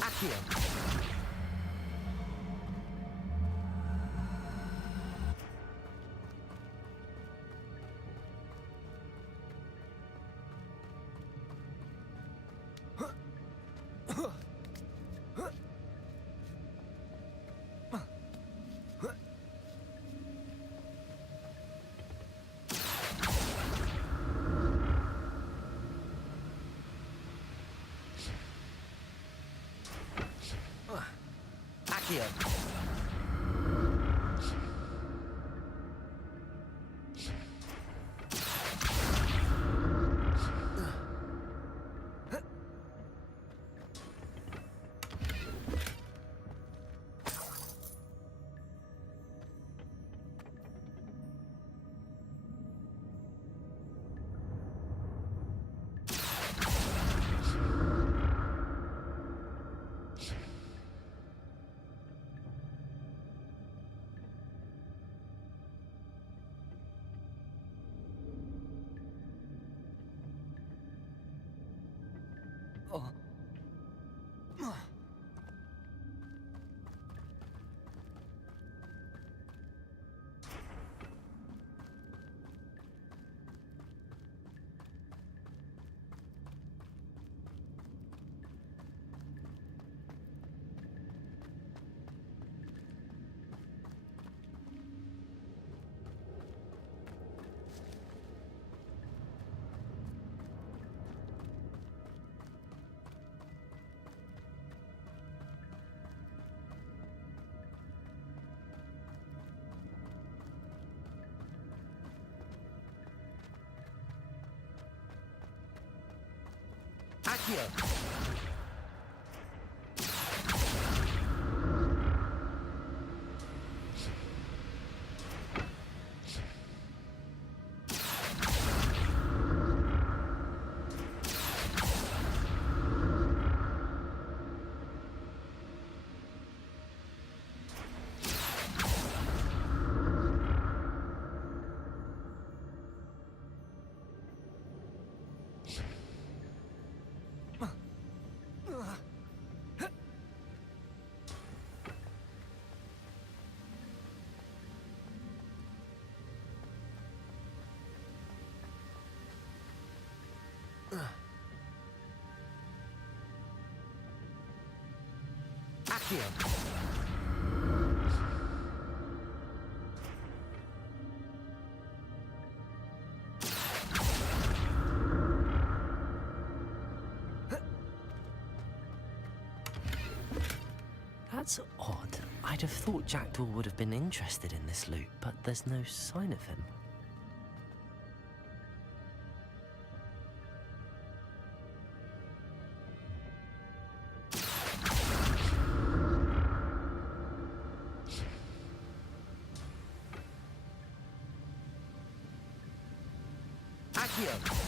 Accio. Accio. Accio. Accio. That's odd. I'd have thought Jackdaw would have been interested in this loot, but there's no sign of him. Accio.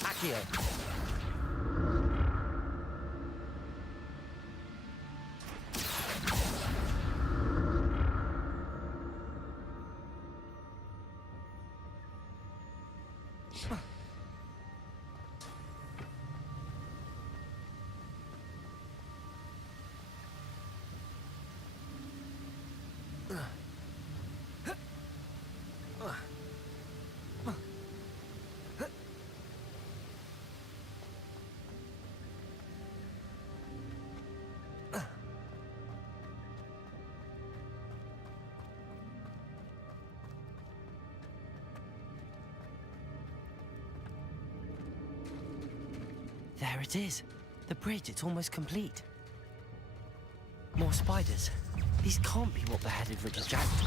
Accio. There it is. The bridge, it's almost complete. More spiders. These can't be what beheaded Richard Jackdaw.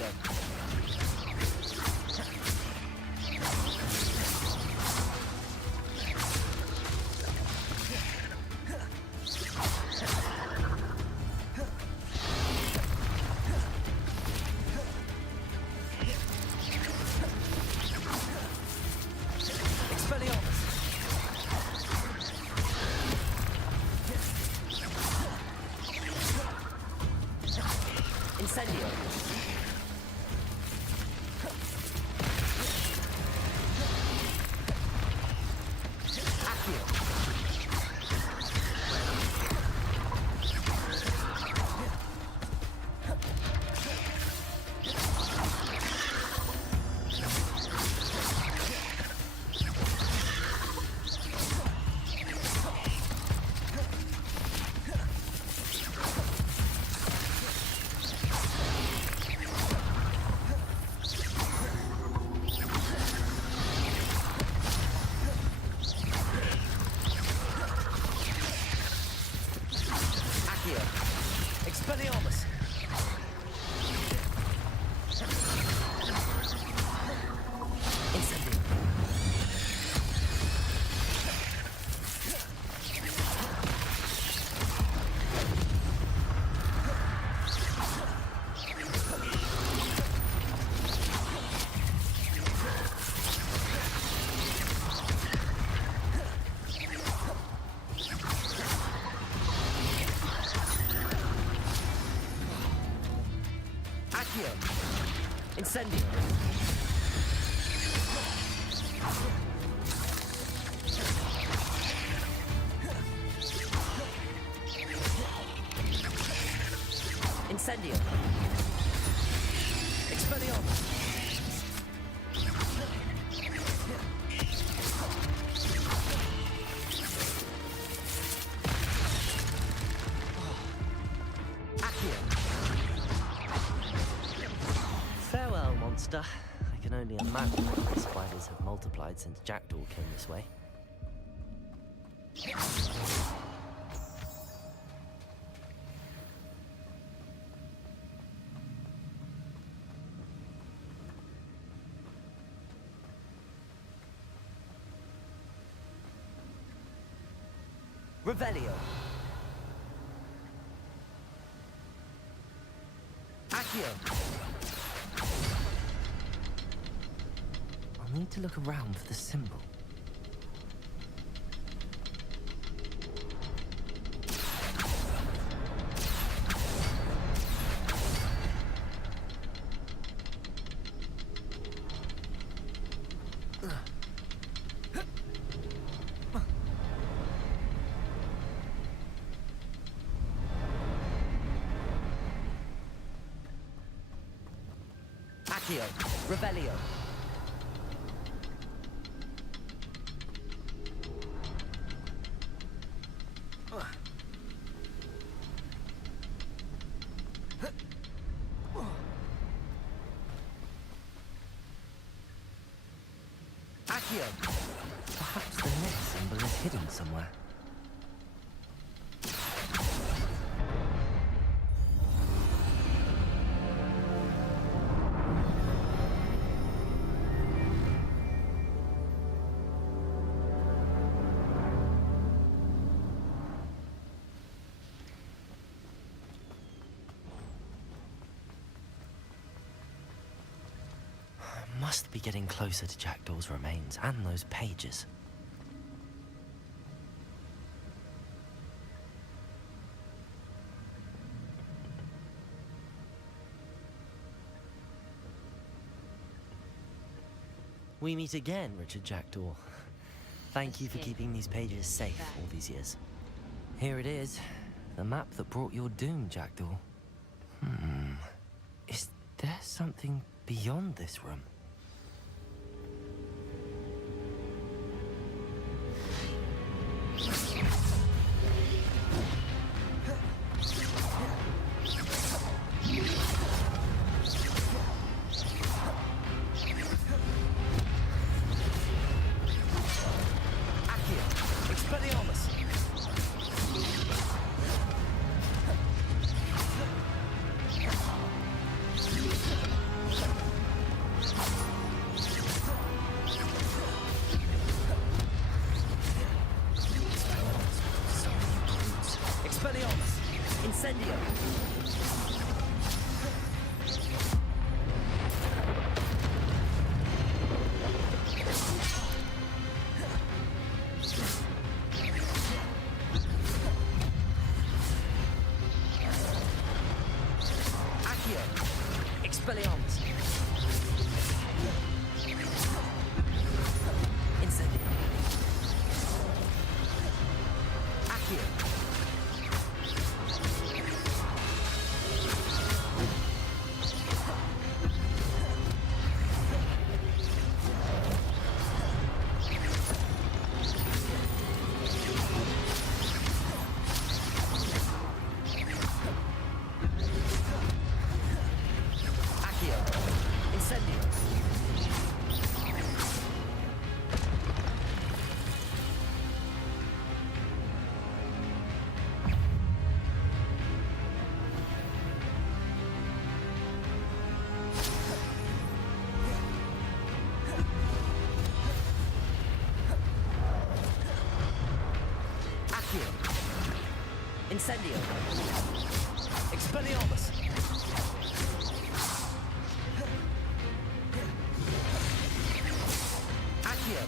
Accio. Incendio. Accio. Expelliarmus! Incendio! Accio! Incendio! Incendio! Expelliarmus! Farewell, monster. I can only imagine that the spiders have multiplied since Jackdaw came this way. Revelio. Accio. I'll need to look around for the symbol. Accio. Revelio. Accio. Perhaps the next symbol is hidden somewhere. Must be getting closer to Jackdaw's remains and those pages. We meet again, Richard Jackdaw. Thank you for keeping these pages safe all these years. Here it is, the map that brought your doom, Jackdaw. Is there something beyond this room? Incendio. Expelliarmus. Accio.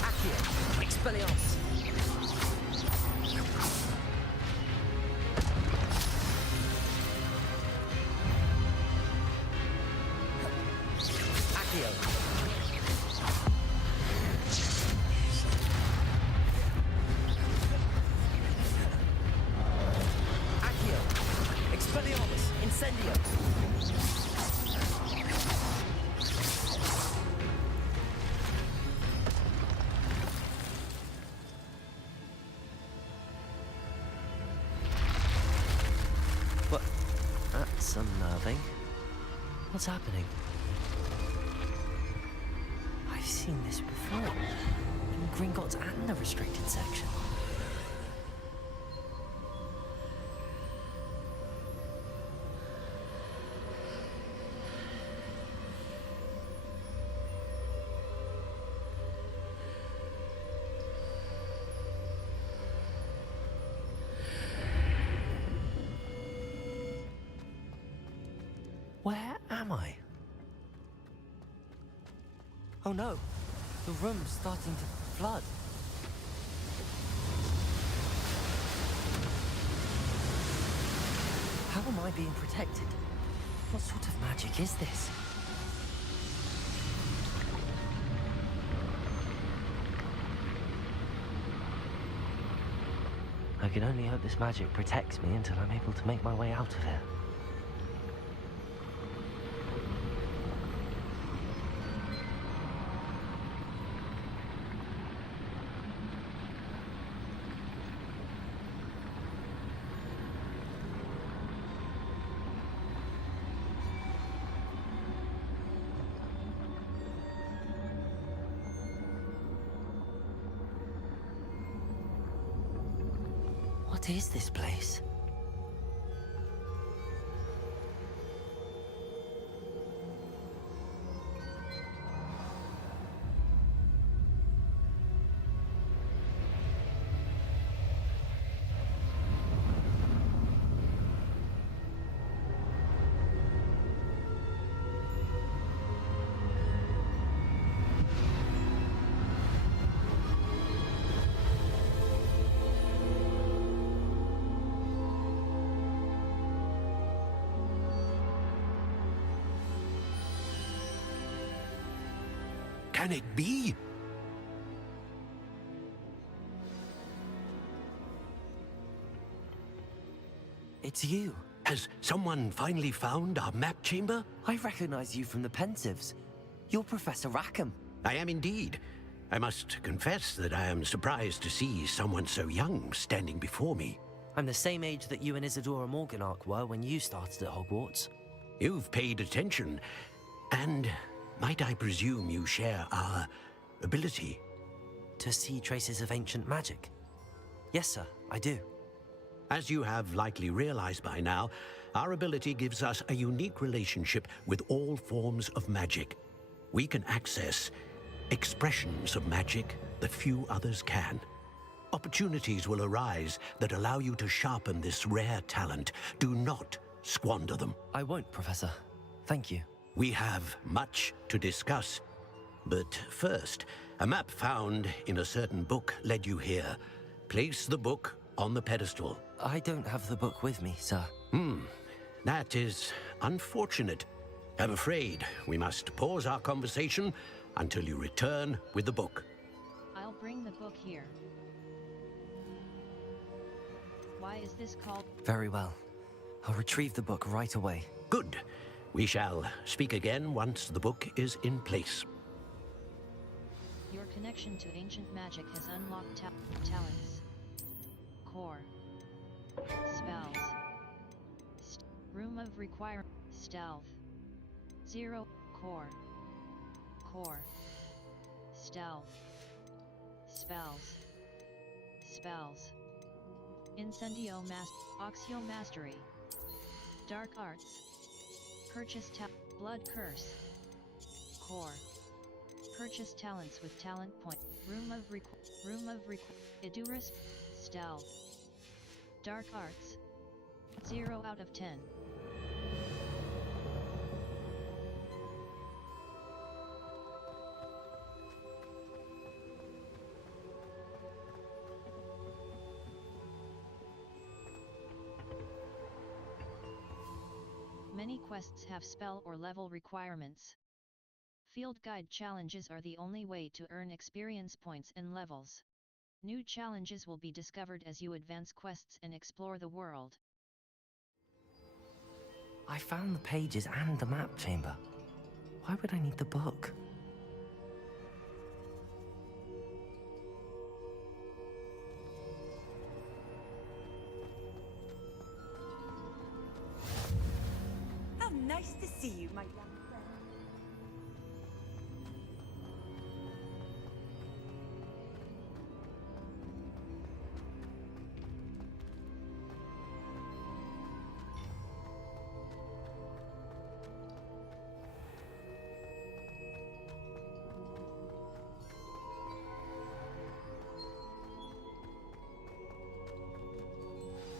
Accio. Expelliarmus. Accio. Accio. Expelliarmus. Incendio. What? That's unnerving. What's happening? I've seen this before. In Gringotts and the restricted section. Where am I? Oh no, the room's starting to flood. How am I being protected? What sort of magic is this? I can only hope this magic protects me until I'm able to make my way out of here. What is this place? Can it be? It's you. Has someone finally found our map chamber? I recognize you from the Pensives. You're Professor Rackham. I am indeed. I must confess that I am surprised to see someone so young standing before me. I'm the same age that you and Isadora Morganark were when you started at Hogwarts. You've paid attention, and might I presume you share our ability? To see traces of ancient magic? Yes, sir, I do. As you have likely realized by now, our ability gives us a unique relationship with all forms of magic. We can access expressions of magic that few others can. Opportunities will arise that allow you to sharpen this rare talent. Do not squander them. I won't, Professor. Thank you. We have much to discuss. But first, a map found in a certain book led you here. Place the book on the pedestal. I don't have the book with me, sir. That is unfortunate. I'm afraid we must pause our conversation until you return with the book. I'll bring the book here. Why is this called? Very well. I'll retrieve the book right away. Good. We shall speak again once the book is in place. Your connection to ancient magic has unlocked talents. Core. Spells. Room of require. Stealth. 0. Core. Core. Stealth. Spells. Spells. Incendio Oxio Mastery. Dark Arts. Purchase Blood Curse. Core. Purchase talents with talent point. Room of Idurus. Stealth. Dark Arts. 0 out of 10. Many quests have spell or level requirements. Field guide challenges are the only way to earn experience points and levels. New challenges will be discovered as you advance quests and explore the world. I found the pages and the map chamber. Why would I need the book? How nice to see you, my young friend.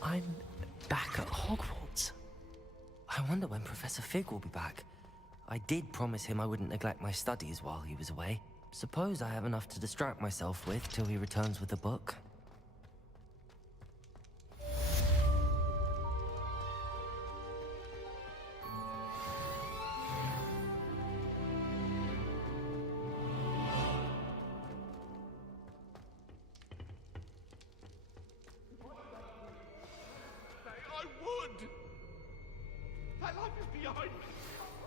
I'm back at Hogwarts. I wonder when Professor Fig will be back. I did promise him I wouldn't neglect my studies while he was away. Suppose I have enough to distract myself with till he returns with the book. I would! My life is behind me.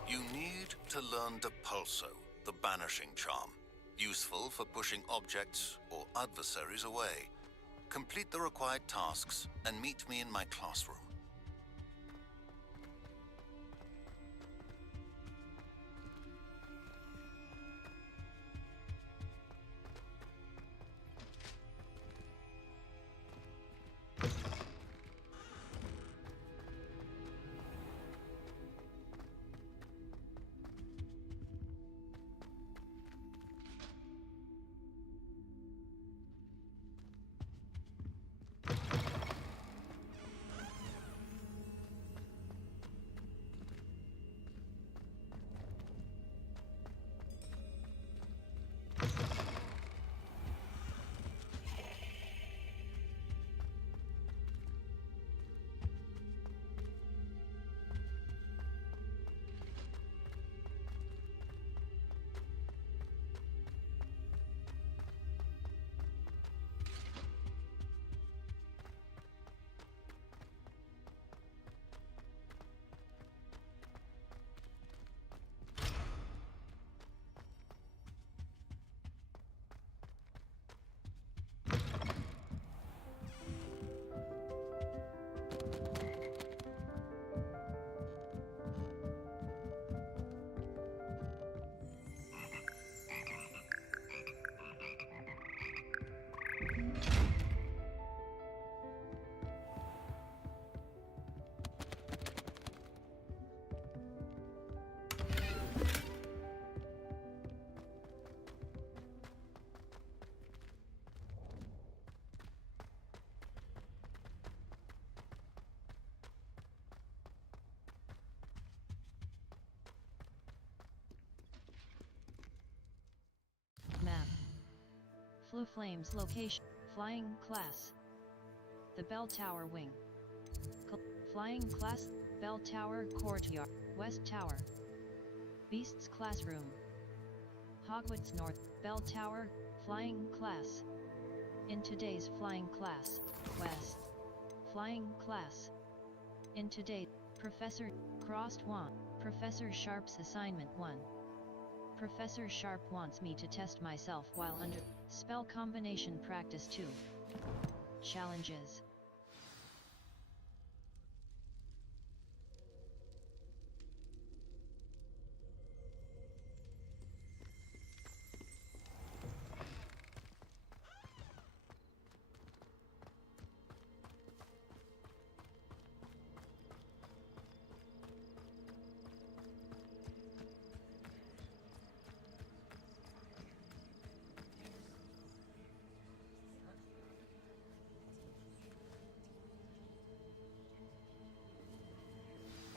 You need to learn Depulso, the banishing charm. Useful for pushing objects or adversaries away. Complete the required tasks and meet me in my classroom. Map. Flu Flames location. Flying class. The Bell Tower wing. Flying class. Bell Tower courtyard. West Tower. Beasts classroom. Hogwarts North. Bell Tower. Flying class. In today's flying class. West. Flying class. In today, Professor Crossed Wand. Professor Sharp's assignment 1. Professor Sharp wants me to test myself while under spell combination practice 2. Challenges.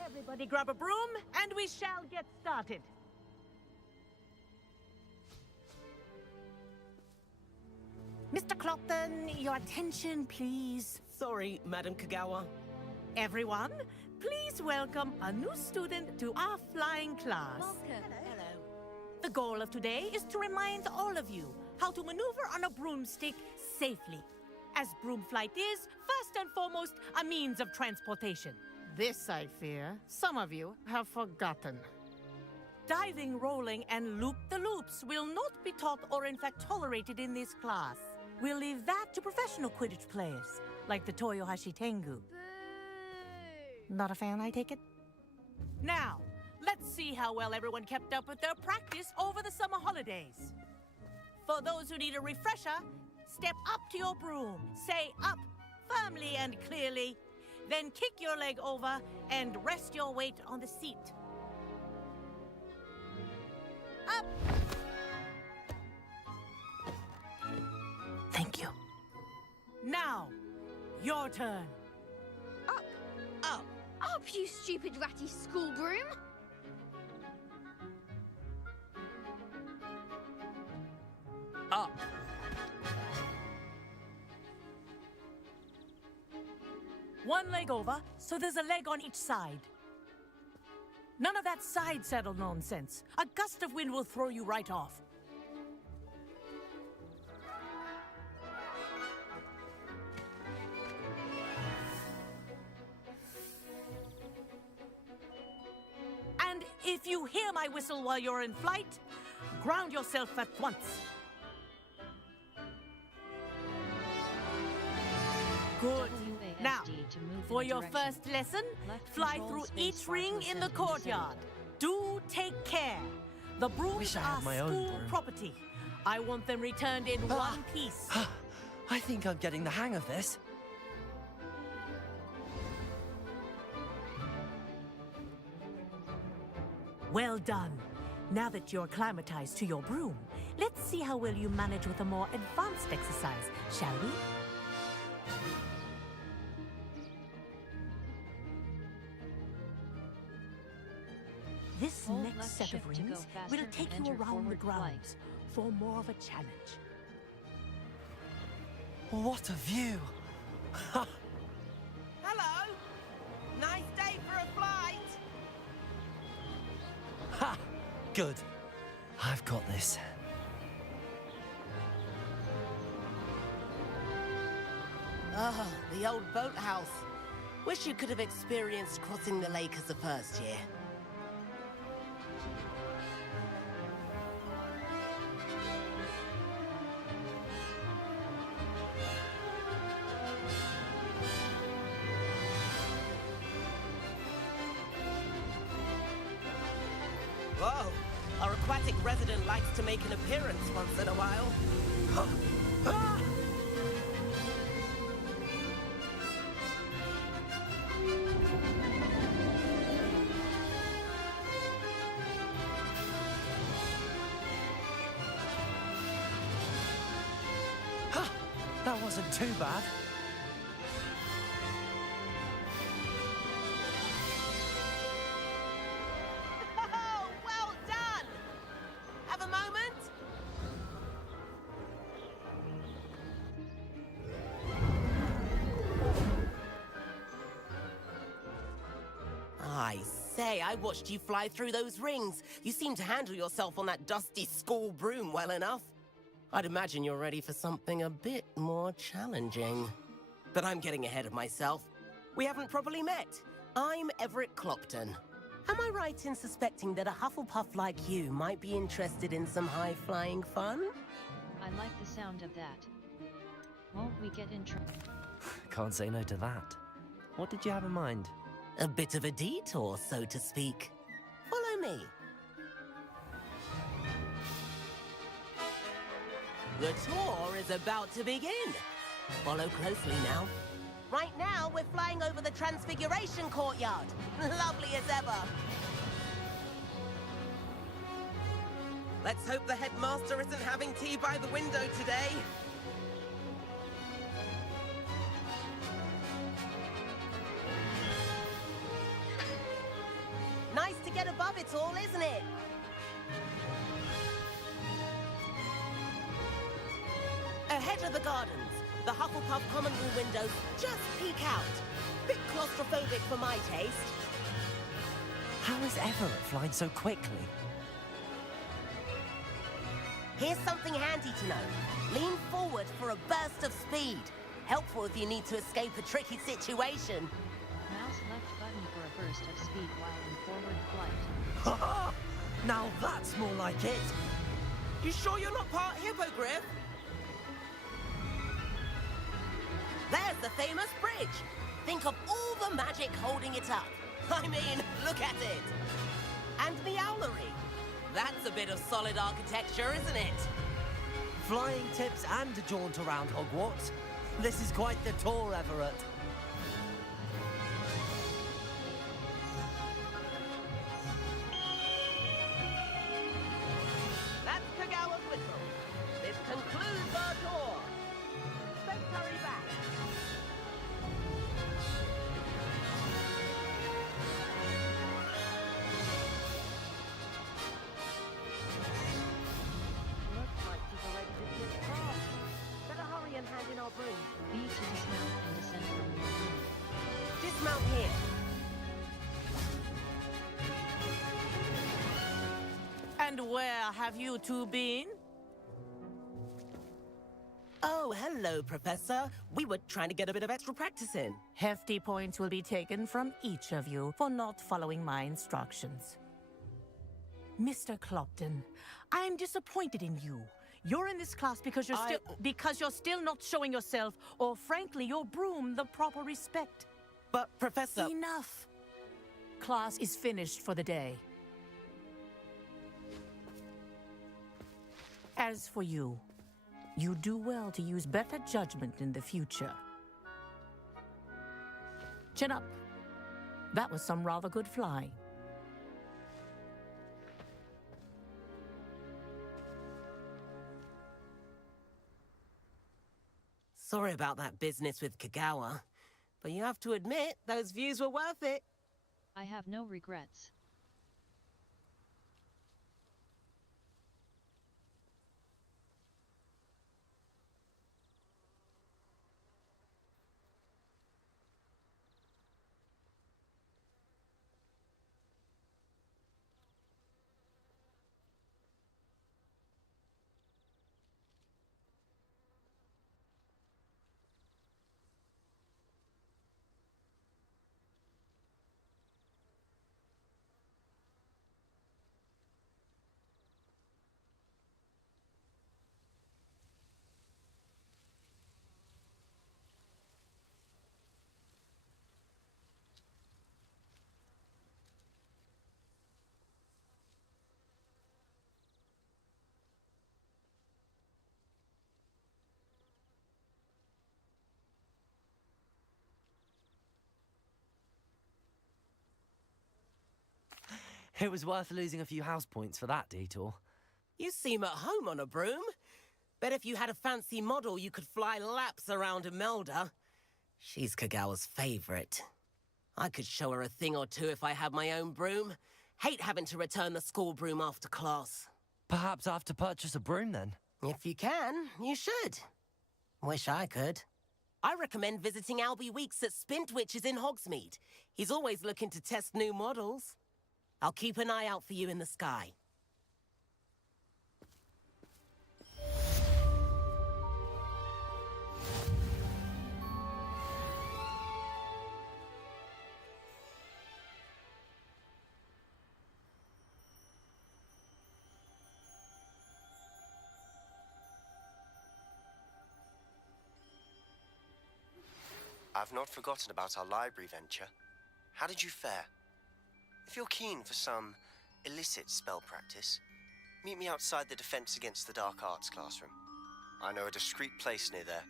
Everybody grab a broom, and we shall get started. Mr. Clopton, your attention, please. Sorry, Madam Kagawa. Everyone, please welcome a new student to our flying class. Welcome. Hello. The goal of today is to remind all of you how to maneuver on a broomstick safely, as broom flight is, first and foremost, a means of transportation. This, I fear, some of you have forgotten. Diving, rolling, and loop-the-loops will not be taught or in fact tolerated in this class. We'll leave that to professional Quidditch players, like the Toyohashi Tengu. Not a fan, I take it? Now, let's see how well everyone kept up with their practice over the summer holidays. For those who need a refresher, step up to your broom, say up firmly and clearly, then kick your leg over and rest your weight on the seat. Up! Thank you. Now, your turn. Up. Up. Up, you stupid ratty school broom. Up. One leg over, so there's a leg on each side. None of that side saddle nonsense. A gust of wind will throw you right off. And if you hear my whistle while you're in flight, ground yourself at once. Good. Now, for your first lesson, fly through each ring in the courtyard. Do take care. The brooms Wish I are had my own school broom. property. I want them returned in one piece. I think I'm getting the hang of this. Well done. Now that you're acclimatized to your broom, let's see how well you manage with a more advanced exercise, shall we? This Hold next left set of shift to go rings faster will and take you enter around the forward flight. grounds for more of a challenge. What a view! Hello! Nice day for a flight! Ha! Good. I've got this. Ah, the old boathouse. Wish you could have experienced crossing the lake as a first year. Whoa! Our aquatic resident likes to make an appearance once in a while. Ah! That wasn't too bad. Oh, well done! Have a moment? I say, I watched you fly through those rings. You seem to handle yourself on that dusty school broom well enough. I'd imagine you're ready for something a bit more challenging. But I'm getting ahead of myself. We haven't properly met. I'm Everett Clopton. Am I right in suspecting that a Hufflepuff like you might be interested in some high-flying fun? I like the sound of that. Won't we get in trouble? Can't say no to that. What did you have in mind? A bit of a detour, so to speak. Follow me. The tour is about to begin. Follow closely now. Right now, we're flying over the Transfiguration Courtyard. Lovely as ever. Let's hope the headmaster isn't having tea by the window today. of it all, isn't it? Ahead of the gardens, the Hufflepuff common room windows just peek out. Bit claustrophobic for my taste. How is Everett flying so quickly? Here's something handy to know. Lean forward for a burst of speed. Helpful if you need to escape a tricky situation. Mouse left button for a burst of speed while in forward flight. Ha ha! Now that's more like it! You sure you're not part hippogriff? There's the famous bridge. Think of all the magic holding it up. I mean, look at it. And the owlery. That's a bit of solid architecture, isn't it? Flying tips and a jaunt around Hogwarts. This is quite the tour, Everett. That's Kagawa's whistle. This concludes our tour. Let's hurry back. Looks like people ready to dismount. Better hurry and hand in our broom. B to dismount and descend from your room. Dismount here. And where have you two been? Oh, hello, Professor. We were trying to get a bit of extra practice in. Hefty points will be taken from each of you for not following my instructions. Mr. Clopton, I'm disappointed in you. You're in this class because you're still not showing yourself, or frankly, your broom the proper respect. But, Professor... Enough. Class is finished for the day. As for you, you do well to use better judgment in the future. Chin up. That was some rather good flying. Sorry about that business with Kagawa, but you have to admit, those views were worth it. I have no regrets. It was worth losing a few house points for that detour. You seem at home on a broom. Bet if you had a fancy model, you could fly laps around Imelda. She's Kagawa's favorite. I could show her a thing or two if I had my own broom. Hate having to return the school broom after class. Perhaps I have to purchase a broom then? If you can, you should. Wish I could. I recommend visiting Albie Weeks at Spintwitches in Hogsmeade. He's always looking to test new models. I'll keep an eye out for you in the sky. I've not forgotten about our library venture. How did you fare? If you're keen for some illicit spell practice, meet me outside the Defense Against the Dark Arts classroom. I know a discreet place near there.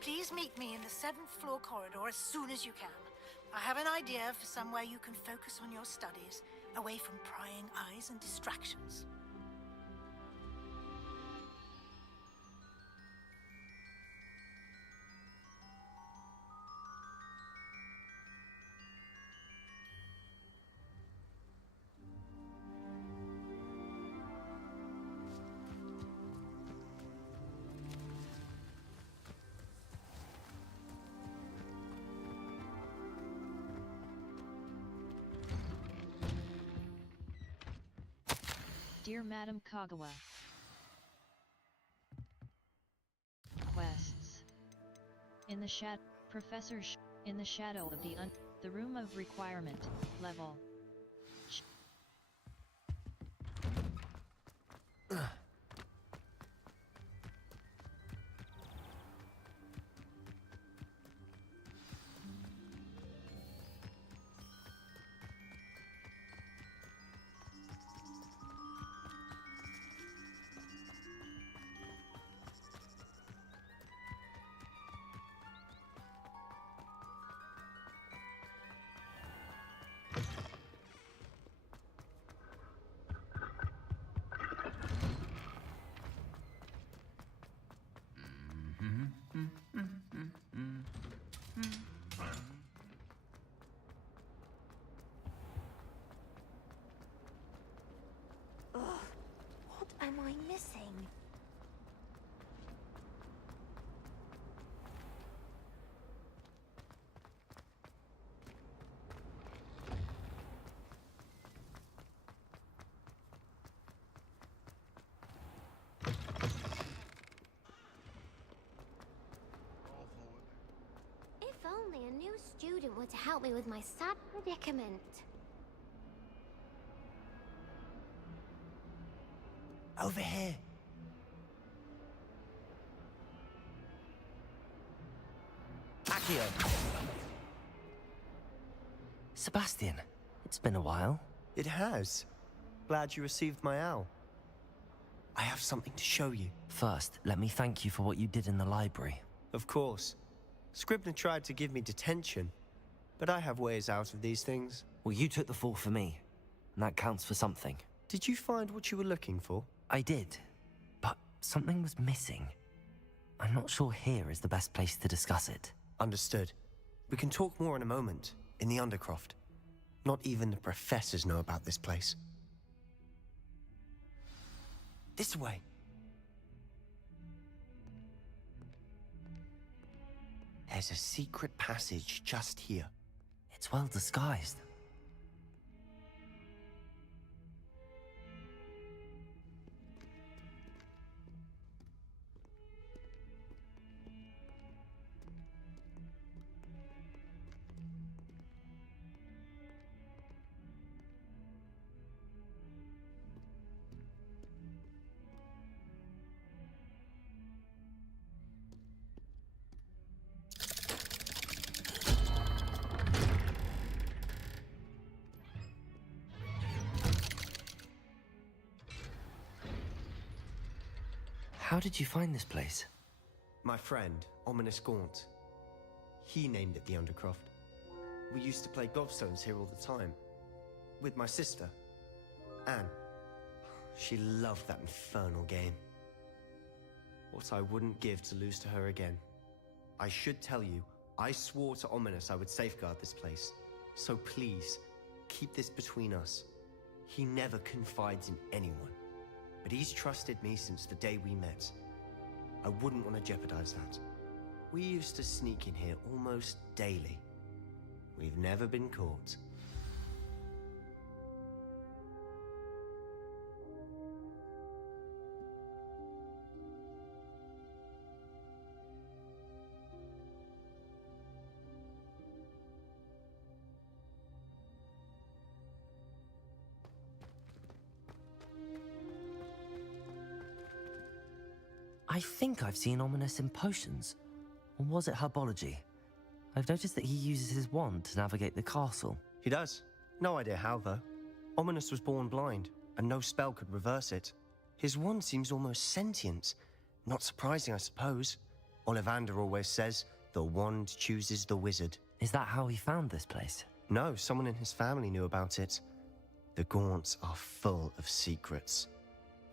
Please meet me in the 7th floor corridor as soon as you can. I have an idea for somewhere you can focus on your studies, away from prying eyes and distractions. Dear Madam Kagawa. Quests. In the in the shadow of the room of requirement, level. Ugh, what am I missing? If only a new student were to help me with my sad predicament. Over here. Accio! Sebastian, it's been a while. It has. Glad you received my owl. I have something to show you. First, let me thank you for what you did in the library. Of course. Scribner tried to give me detention, but I have ways out of these things. Well, you took the fall for me, and that counts for something. Did you find what you were looking for? I did, but something was missing. I'm not sure here is the best place to discuss it. Understood. We can talk more in a moment, in the Undercroft. Not even the professors know about this place. This way. There's a secret passage just here. It's well disguised. How did you find this place? My friend, Ominous Gaunt. He named it the Undercroft. We used to play gobstones here all the time. With my sister, Anne. She loved that infernal game. What I wouldn't give to lose to her again. I should tell you, I swore to Ominous I would safeguard this place. So please, keep this between us. He never confides in anyone. But he's trusted me since the day we met. I wouldn't want to jeopardize that. We used to sneak in here almost daily. We've never been caught. I think I've seen Ominous in potions. Or was it herbology? I've noticed that he uses his wand to navigate the castle. He does. No idea how, though. Ominous was born blind, and no spell could reverse it. His wand seems almost sentient. Not surprising, I suppose. Ollivander always says, the wand chooses the wizard. Is that how he found this place? No, someone in his family knew about it. The Gaunts are full of secrets.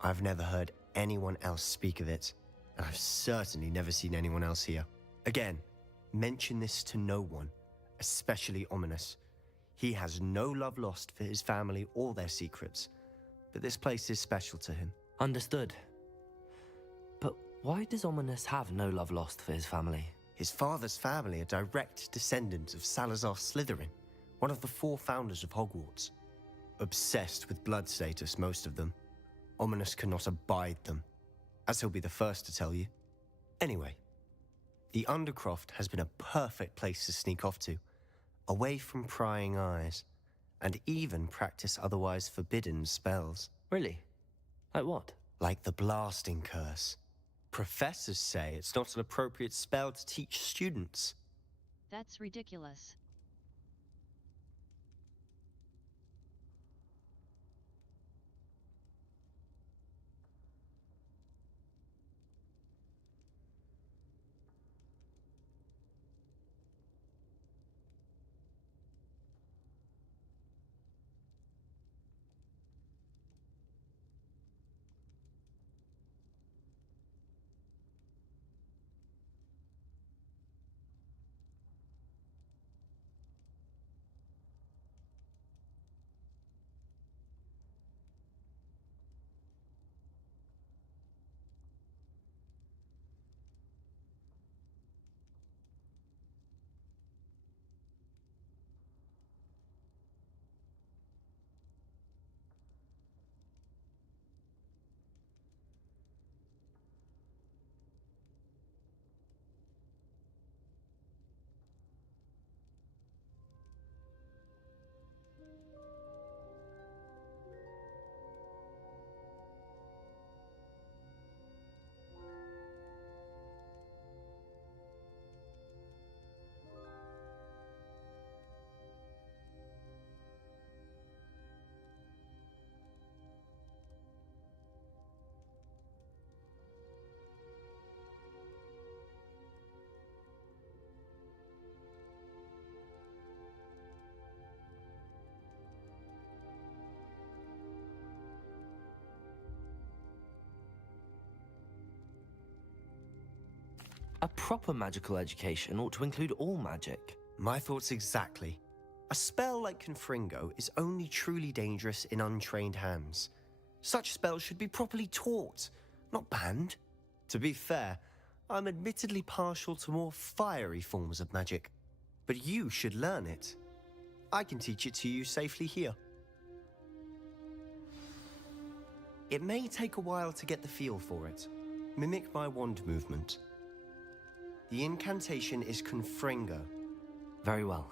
I've never heard anyone else speak of it. And I've certainly never seen anyone else here. Again, mention this to no one, especially Ominous. He has no love lost for his family or their secrets, but this place is special to him. Understood. But why does Ominous have no love lost for his family? His father's family are direct descendants of Salazar Slytherin, one of the 4 founders of Hogwarts. Obsessed with blood status, most of them. Ominous cannot abide them, as he'll be the first to tell you. Anyway, the Undercroft has been a perfect place to sneak off to, away from prying eyes, and even practice otherwise forbidden spells. Really? Like what? Like the Blasting Curse. Professors say it's not an appropriate spell to teach students. That's ridiculous. A proper magical education ought to include all magic. My thoughts exactly. A spell like Confringo is only truly dangerous in untrained hands. Such spells should be properly taught, not banned. To be fair, I'm admittedly partial to more fiery forms of magic, but you should learn it. I can teach it to you safely here. It may take a while to get the feel for it. Mimic my wand movement. The incantation is Confringo. Very well.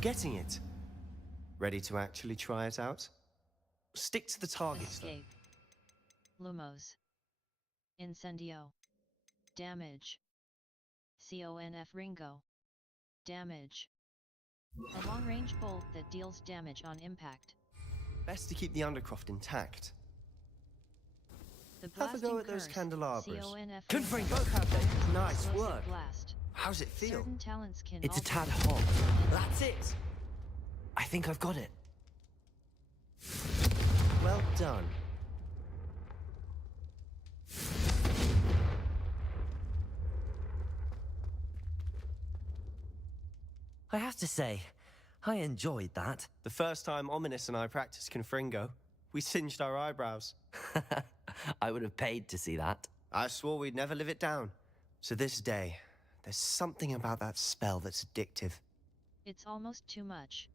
getting it. Ready to actually try it out? Stick to the targets, though. Escape. Lumos. Incendio. Damage. Conf Ringo. Damage. A long-range bolt that deals damage on impact. Best to keep the Undercroft intact. The Have a go blasting at those curse. candelabras. Conf Confirm Ringo. both have them. Nice Explosive work. Blast. How's it feel? Certain talents can It's a alter tad the hot. That's it. I think I've got it. Well done. I have to say, I enjoyed that. The first time Ominous and I practiced Confringo, we singed our eyebrows. I would have paid to see that. I swore we'd never live it down. To this day, there's something about that spell that's addictive. It's almost too much.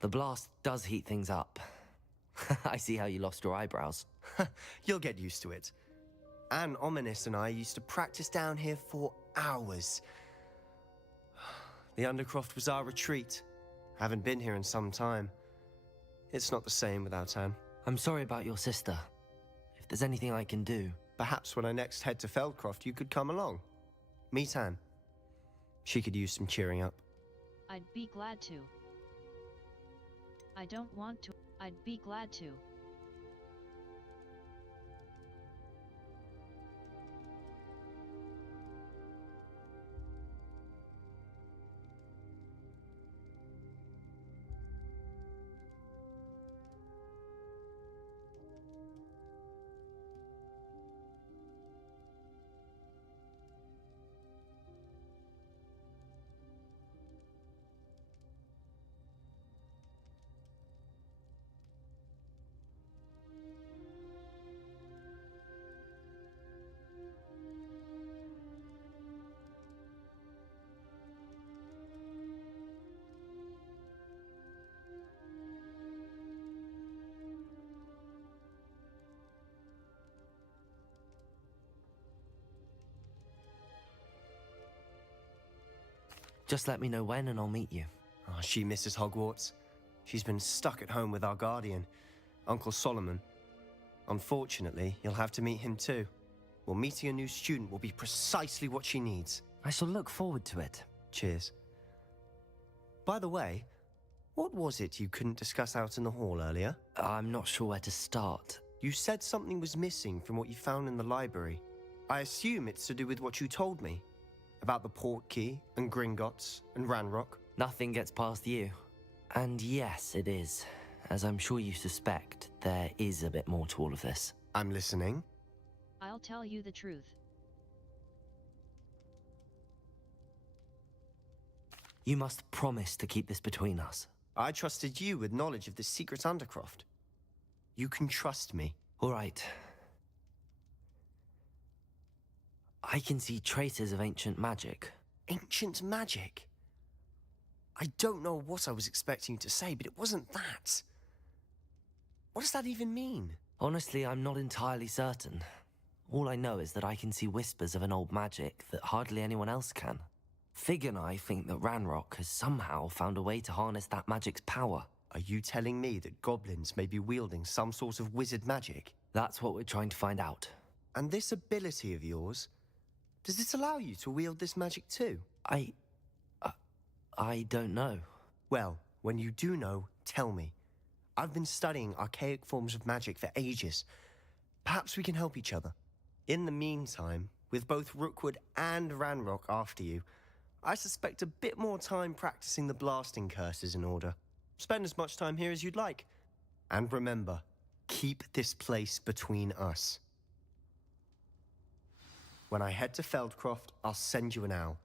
The blast does heat things up. I see how you lost your eyebrows. You'll get used to it. Anne Ominous and I used to practice down here for hours. The Undercroft was our retreat. Haven't been here in some time. It's not the same without Anne. I'm sorry about your sister. If there's anything I can do... Perhaps when I next head to Feldcroft, you could come along. Meet Anne. She could use some cheering up. I'd be glad to. I don't want to. I'd be glad to. Just let me know when and I'll meet you. Oh, she misses Hogwarts. She's been stuck at home with our guardian, Uncle Solomon. Unfortunately, you'll have to meet him too. Well, meeting a new student will be precisely what she needs. I shall look forward to it. Cheers. By the way, what was it you couldn't discuss out in the hall earlier? I'm not sure where to start. You said something was missing from what you found in the library. I assume it's to do with what you told me. About the Portkey, and Gringotts, and Ranrock. Nothing gets past you. And yes, it is. As I'm sure you suspect, there is a bit more to all of this. I'm listening. I'll tell you the truth. You must promise to keep this between us. I trusted you with knowledge of the secret Undercroft. You can trust me. All right. I can see traces of ancient magic. Ancient magic? I don't know what I was expecting you to say, but it wasn't that. What does that even mean? Honestly, I'm not entirely certain. All I know is that I can see whispers of an old magic that hardly anyone else can. Fig and I think that Ranrock has somehow found a way to harness that magic's power. Are you telling me that goblins may be wielding some sort of wizard magic? That's what we're trying to find out. And this ability of yours, does it allow you to wield this magic too? I don't know. Well, when you do know, tell me. I've been studying archaic forms of magic for ages. Perhaps we can help each other. In the meantime, with both Rookwood and Ranrock after you, I suspect a bit more time practicing the blasting curse is in order. Spend as much time here as you'd like. And remember, keep this place between us. When I head to Feldcroft, I'll send you an owl.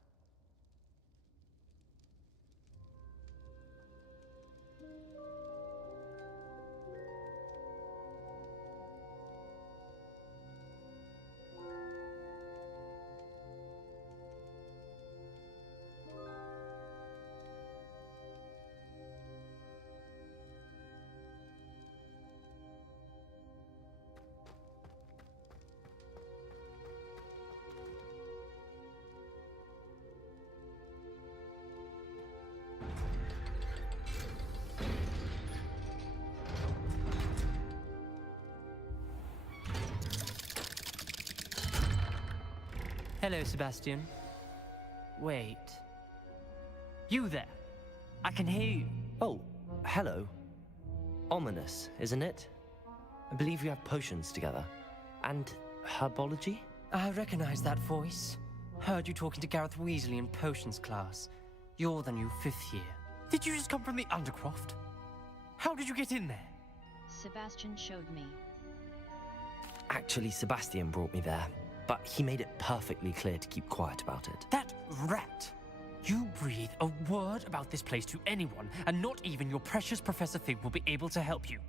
Hello, Sebastian. Wait. You there? I can hear you. Oh, hello. Ominous, isn't it? I believe we have potions together. And herbology? I recognize that voice. Heard you talking to Gareth Weasley in potions class. You're the new 5th year. Did you just come from the Undercroft? How did you get in there? Sebastian showed me. Actually, Sebastian brought me there, but he made it perfectly clear to keep quiet about it. That rat! You breathe a word about this place to anyone, and not even your precious Professor Fig will be able to help you.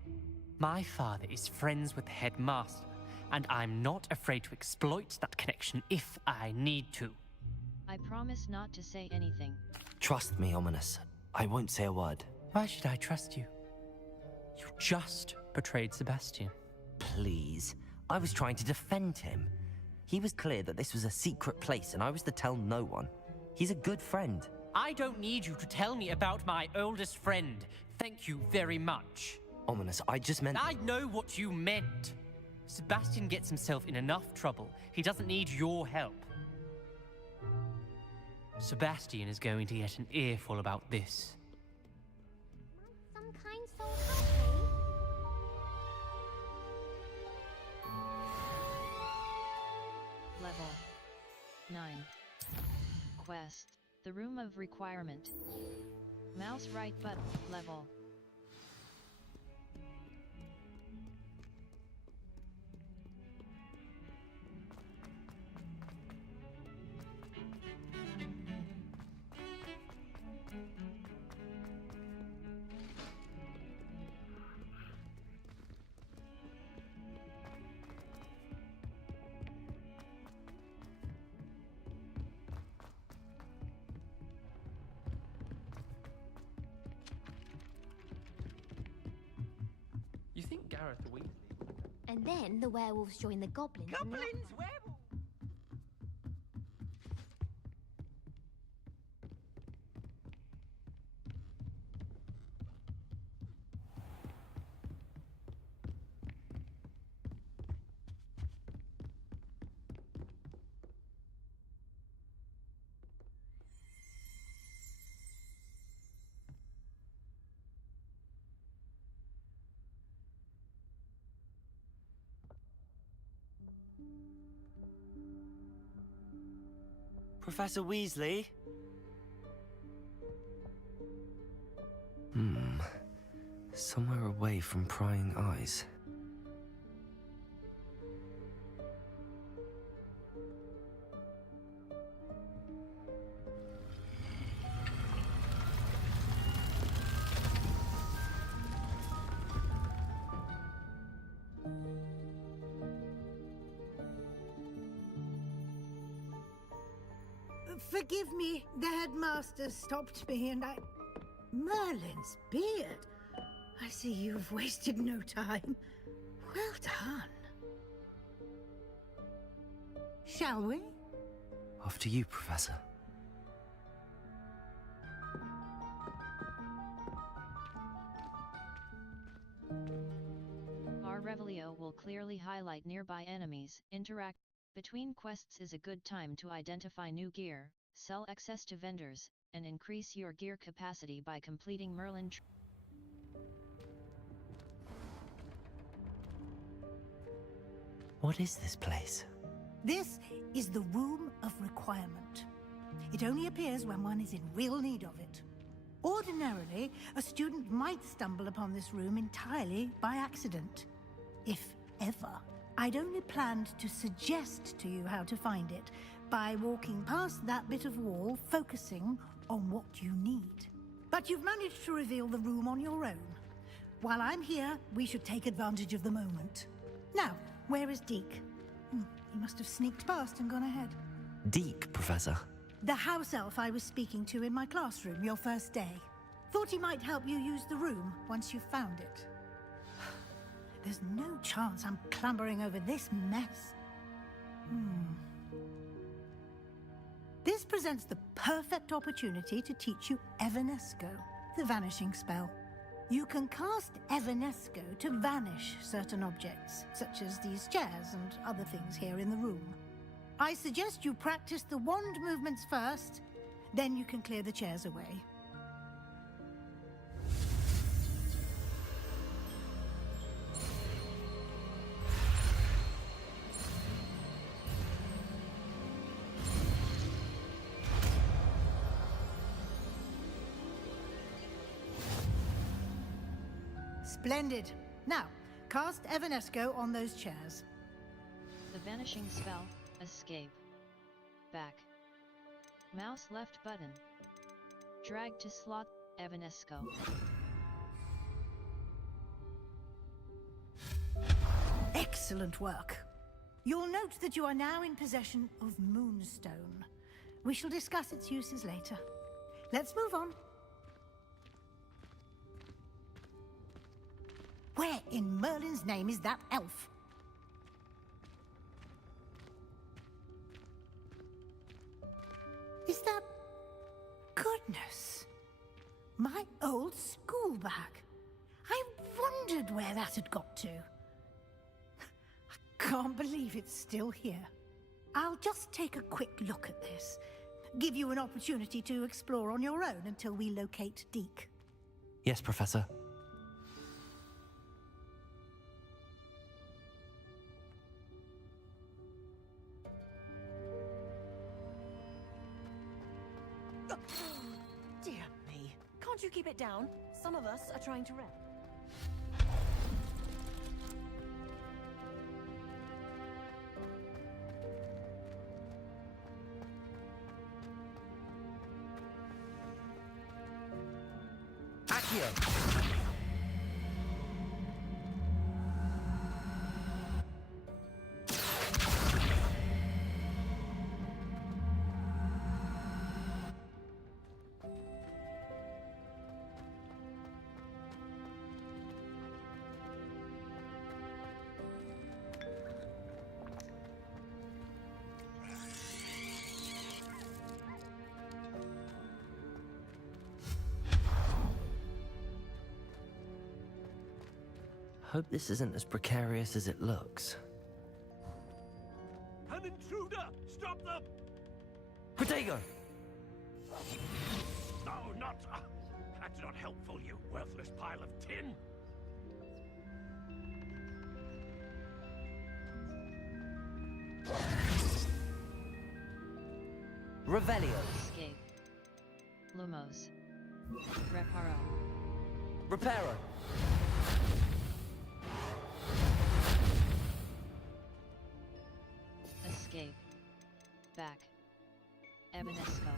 My father is friends with the headmaster, and I'm not afraid to exploit that connection if I need to. I promise not to say anything. Trust me, Ominous. I won't say a word. Why should I trust you? You just betrayed Sebastian. Please. I was trying to defend him. He was clear that this was a secret place, and I was to tell no one. He's a good friend. I don't need you to tell me about my oldest friend. Thank you very much. Ominous, I just meant... I know what you meant. Sebastian gets himself in enough trouble. He doesn't need your help. Sebastian is going to get an earful about this. Some kind soul help me? Level 9. Quest. The Room of Requirement. Mouse right button. Level. You think Gareth Weasley... And then the werewolves join the goblins. Goblins, werewolves! Professor Weasley? Somewhere away from prying eyes. Forgive me, the headmaster stopped me and I... Merlin's beard. I see you've wasted no time. Well done. Shall we? After you, Professor. Our Revelio will clearly highlight nearby enemies. Interact between quests is a good time to identify new gear, sell access to vendors, and increase your gear capacity by completing Merlin. What is this place? This is the Room of Requirement. It only appears when one is in real need of it. Ordinarily, a student might stumble upon this room entirely by accident. If ever. I'd only planned to suggest to you how to find it by walking past that bit of wall, focusing on what you need. But you've managed to reveal the room on your own. While I'm here, we should take advantage of the moment. Now, where is Deke? He must have sneaked past and gone ahead. Deke, Professor. The house elf I was speaking to in my classroom your first day. Thought he might help you use the room once you found it. There's no chance I'm clambering over this mess. This presents the perfect opportunity to teach you Evanesco, the vanishing spell. You can cast Evanesco to vanish certain objects, such as these chairs and other things here in the room. I suggest you practice the wand movements first, then you can clear the chairs away. Splendid. Now, cast Evanesco on those chairs. The vanishing spell, escape. Back. Mouse left button. Drag to slot, Evanesco. Excellent work. You'll note that you are now in possession of Moonstone. We shall discuss its uses later. Let's move on. Where in Merlin's name is that elf? Is that... Goodness. My old school bag. I wondered where that had got to. I can't believe it's still here. I'll just take a quick look at this. Give you an opportunity to explore on your own until we locate Deke. Yes, Professor. Dear me. Can't you keep it down? Some of us are trying to rest. Accio! Hope this isn't as precarious as it looks. An intruder! Stop them! Protego! No, not... that's not helpful, you worthless pile of tin! Revelio. Escape. Lumos. Reparo. Reparo. Escape. Back. Evanesco.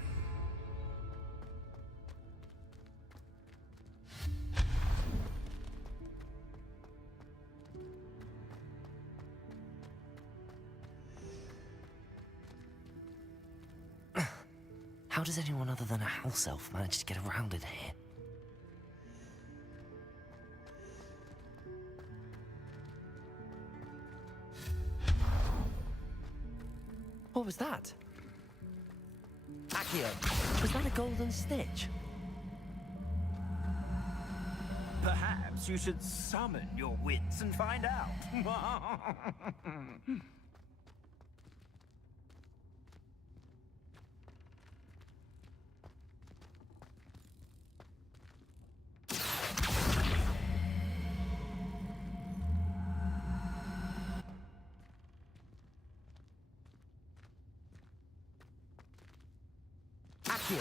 How does anyone other than a house elf manage to get around in here? What was that? Accio, was that a golden stitch? Perhaps you should summon your wits and find out. Accio.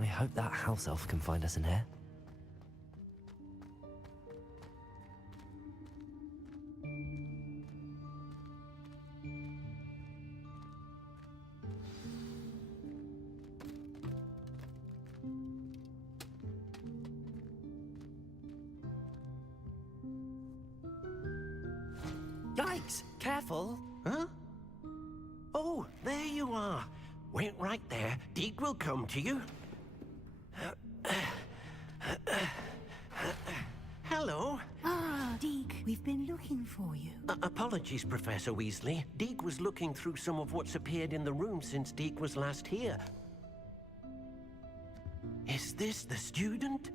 I hope that house elf can find us in here. Yikes! Careful! Huh? Oh, there you are. Wait right there. Deke will come to you. been looking for you. Apologies, Professor Weasley. Deke was looking through some of what's appeared in the room since Deke was last here. Is this the student?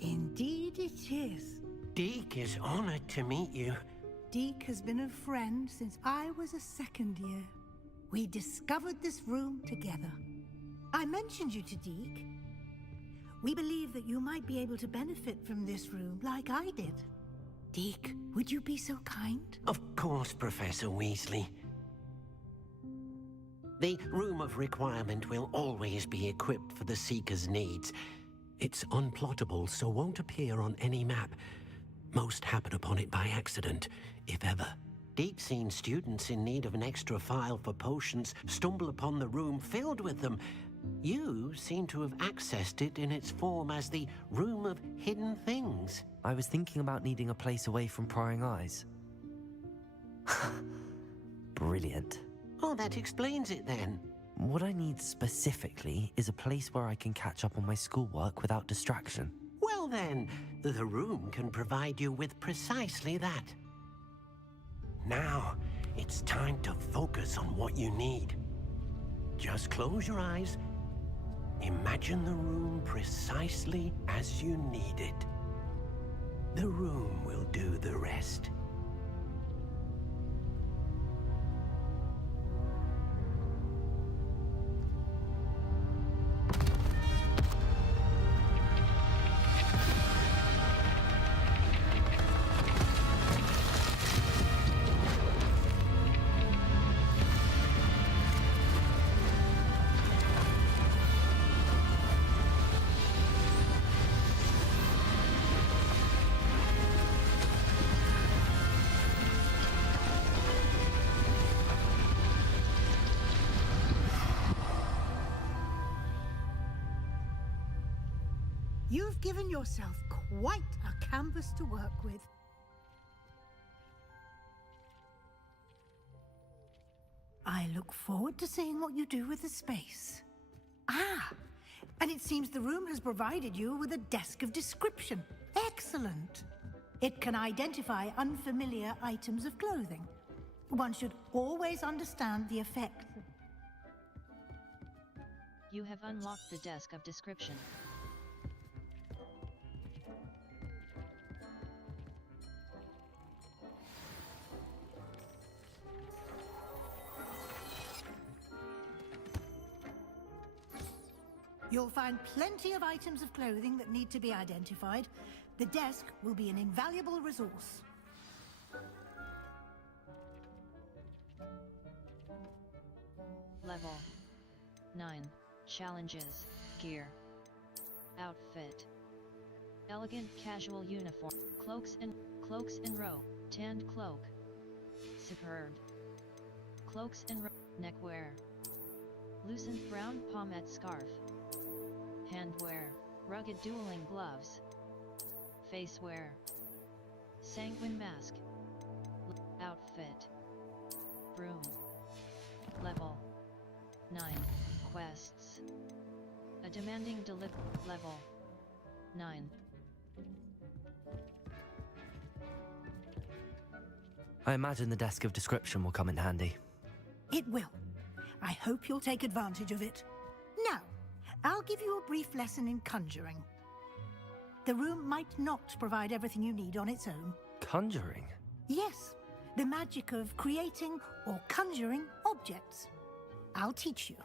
Indeed it is. Deke is honored to meet you. Deke has been a friend since I was a second year. We discovered this room together. I mentioned you to Deke. We believe that you might be able to benefit from this room like I did. Deke, would you be so kind? Of course, Professor Weasley. The Room of Requirement will always be equipped for the Seeker's needs. It's unplottable, so won't appear on any map. Most happen upon it by accident, if ever. Deke's seen students in need of an extra file for potions stumble upon the room filled with them. You seem to have accessed it in its form as the Room of Hidden Things. I was thinking about needing a place away from prying eyes. Brilliant. Oh, that explains it then. What I need specifically is a place where I can catch up on my schoolwork without distraction. Well then, the room can provide you with precisely that. Now, it's time to focus on what you need. Just close your eyes. Imagine the room precisely as you need it. The room will do the rest. You've given yourself quite a canvas to work with. I look forward to seeing what you do with the space. Ah, and it seems the room has provided you with a desk of description. Excellent. It can identify unfamiliar items of clothing. One should always understand the effect. You have unlocked the desk of description. You'll find plenty of items of clothing that need to be identified. The desk will be an invaluable resource. Level 9. Challenges. Gear. Outfit. Elegant casual uniform. Cloaks and robe. Tanned cloak. Superb. Cloaks and robe. Neckwear. Loosened brown pomade scarf. Handwear. Rugged dueling gloves. Facewear. Sanguine mask. Outfit. Broom. Level 9. Quests. A demanding level 9. I imagine the desk of description will come in handy. It will. I hope you'll take advantage of it. Now, I'll give you a brief lesson in conjuring. The room might not provide everything you need on its own. Conjuring? Yes, the magic of creating or conjuring objects. I'll teach you.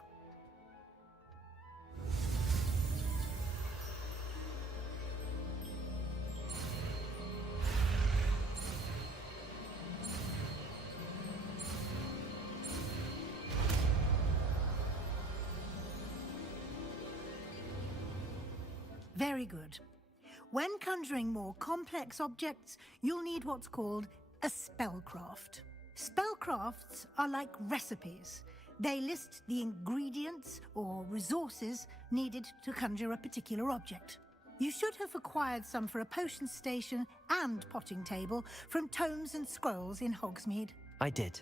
Very good. When conjuring more complex objects, you'll need what's called a spellcraft. Spellcrafts are like recipes. They list the ingredients or resources needed to conjure a particular object. You should have acquired some for a potion station and potting table from tomes and scrolls in Hogsmeade. I did.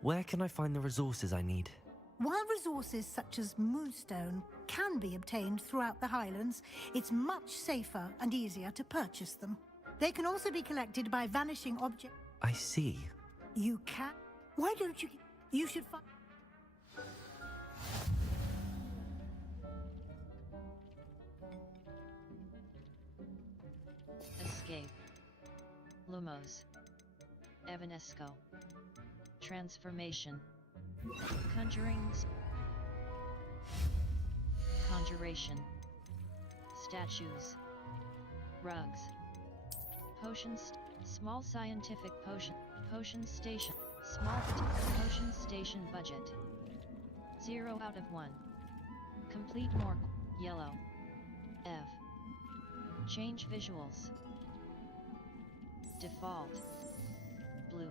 Where can I find the resources I need? While resources such as moonstone can be obtained throughout the Highlands, it's much safer and easier to purchase them. They can also be collected by vanishing objects. I see. You can. Why don't you? You should find. Escape. Lumos. Evanesco. Transformation. Conjurings. Conjuration. Statues. Rugs. Potions. Small scientific potion. Potion station. Small potion station budget. 0 out of 1. Complete more. Yellow. F. Change visuals. Default. Blue.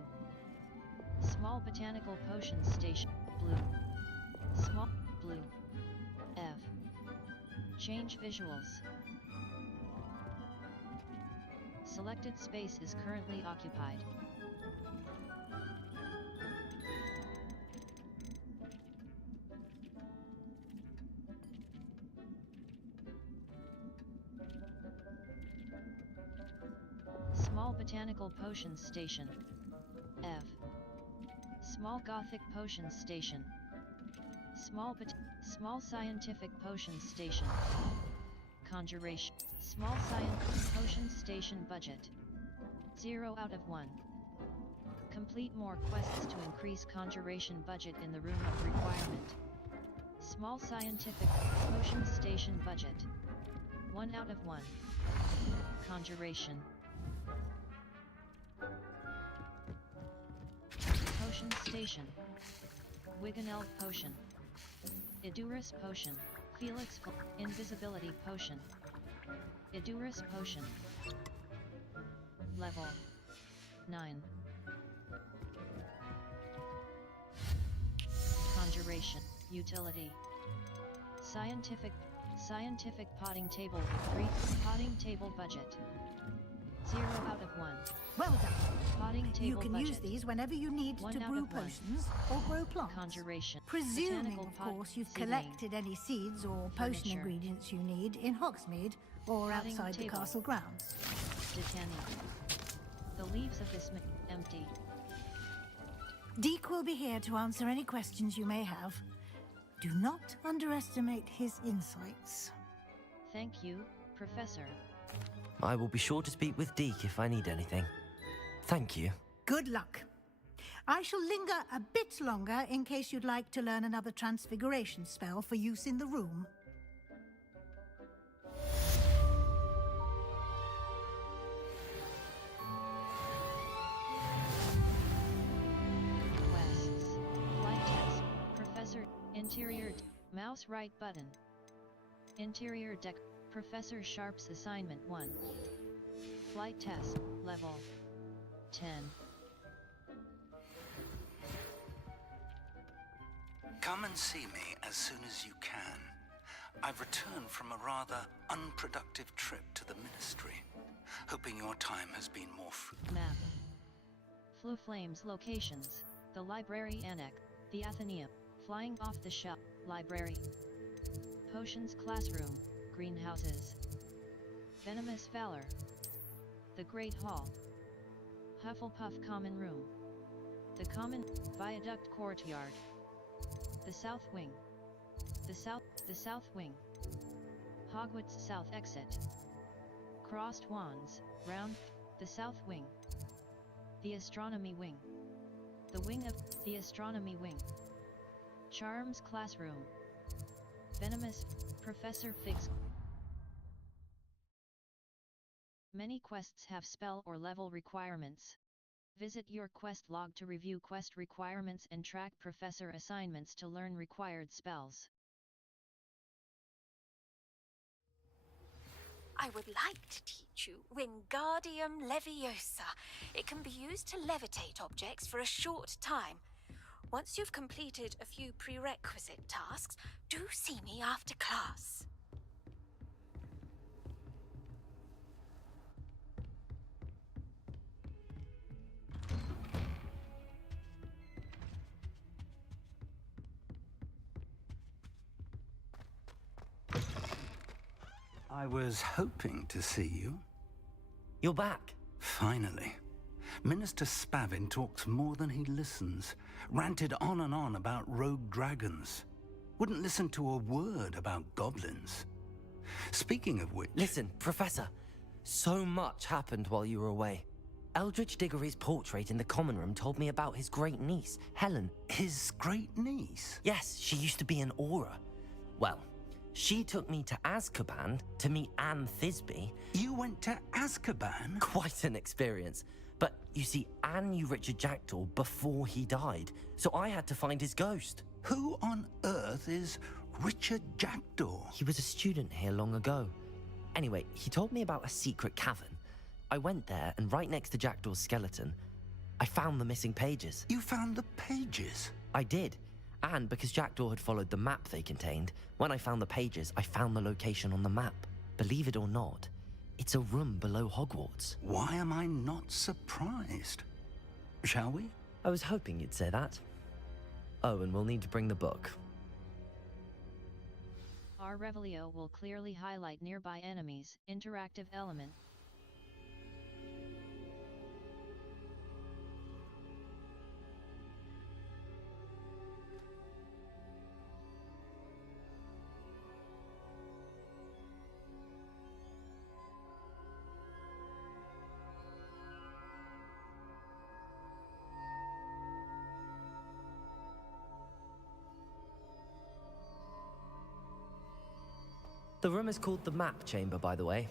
Small botanical potion station. Blue. Small. Blue. F. Change visuals. Selected space is currently occupied. Small botanical potions station. F. Small gothic potions station. Small scientific potions station. Conjuration. Small science potion station budget. 0 out of 1. Complete more quests to increase conjuration budget in the room of requirement. Small scientific potion station budget. 1 out of 1. Conjuration. Potion station. Wiganel potion. Edurus potion. Felix invisibility potion. Edurus potion. Level 9. Conjuration. Utility. Scientific potting table with 3. Potting table budget. 0 out of 1. Well done. Potting table You can budget. use these whenever you need 1 to out brew of 1. potions or grow plants. Conjuration. Presuming, Botanical of pot course, you've seedling. collected any seeds or potion Furniture. ingredients you need in Hogsmeade or Potting outside the table. castle grounds. Detani. The leaves of this empty. Deke will be here to answer any questions you may have. Do not underestimate his insights. Thank you, Professor. I will be sure to speak with Deke if I need anything. Thank you. Good luck. I shall linger a bit longer in case you'd like to learn another transfiguration spell for use in the room. Quests. Flight test. Professor. Interior. Mouse right button. Interior deck. Professor Sharp's assignment 1. Flight test. Level 10. Come and see me as soon as you can. I've returned from a rather unproductive trip to the Ministry, hoping your time has been more fruitful. Map. Flu Flames locations. The Library Annex. The Athenaeum. Flying off the shelf. Library. Potions Classroom. Greenhouses. Venomous Valor. The Great Hall. Hufflepuff Common Room. The Common Viaduct Courtyard. The South Wing. The South Wing. Hogwarts South Exit. Crossed Wands, Round. The South Wing. The Astronomy Wing. The Wing of the Astronomy Wing. Charms Classroom. Venomous, Professor Fig's. Many quests have spell or level requirements. Visit your quest log to review quest requirements and track professor assignments to learn required spells. I would like to teach you Wingardium Leviosa. It can be used to levitate objects for a short time. Once you've completed a few prerequisite tasks, do see me after class. I was hoping to see you. You're back. Finally. Minister Spavin talks more than he listens. Ranted on and on about rogue dragons. Wouldn't listen to a word about goblins. Speaking of which... Listen, Professor. So much happened while you were away. Eldridge Diggory's portrait in the common room told me about his great niece, Helen. His great niece? Yes, she used to be an Auror. Well, she took me to Azkaban to meet Anne Thisbe. You went to Azkaban? Quite an experience. But you see, Anne knew Richard Jackdaw before he died, so I had to find his ghost. Who on earth is Richard Jackdaw? He was a student here long ago. Anyway, he told me about a secret cavern. I went there, and right next to Jackdaw's skeleton, I found the missing pages. You found the pages? I did. And because Jackdaw had followed the map they contained, when I found the pages, I found the location on the map. Believe it or not, it's a room below Hogwarts. Why am I not surprised? Shall we? I was hoping you'd say that. Oh, and we'll need to bring the book. Our Revelio will clearly highlight nearby enemies. Interactive element. The room is called the Map Chamber, by the way.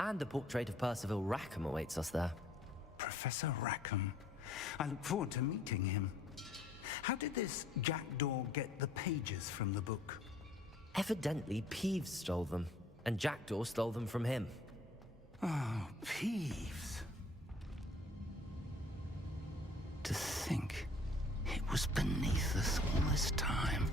And a portrait of Percival Rackham awaits us there. Professor Rackham. I look forward to meeting him. How did this Jackdaw get the pages from the book? Evidently, Peeves stole them, and Jackdaw stole them from him. Oh, Peeves. To think it was beneath us all this time.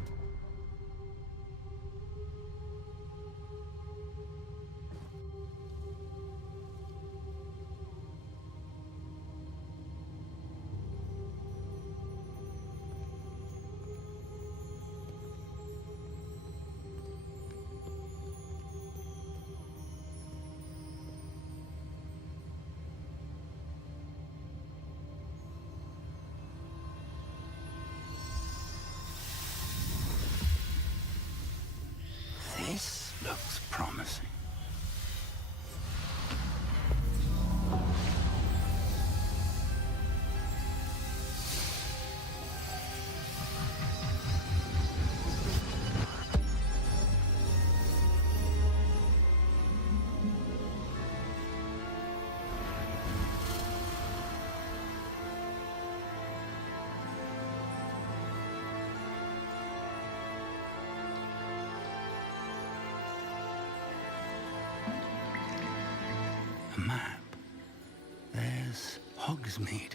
This looks promising. A map. There's Hogsmeade.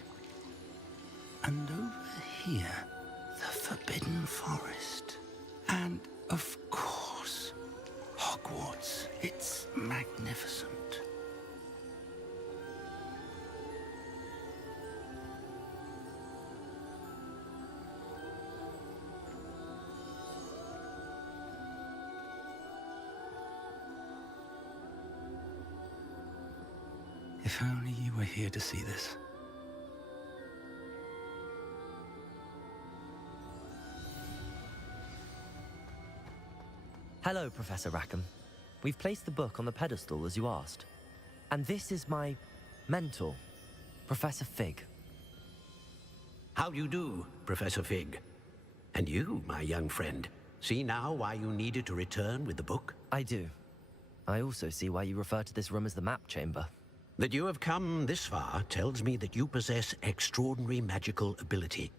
And over here, the Forbidden Forest. And, of course, Hogwarts. It's magnificent. If only you were here to see this. Hello, Professor Rackham. We've placed the book on the pedestal as you asked. And this is my mentor, Professor Fig. How do you do, Professor Fig? And you, my young friend, see now why you needed to return with the book? I do. I also see why you refer to this room as the Map Chamber. That you have come this far tells me that you possess extraordinary magical ability,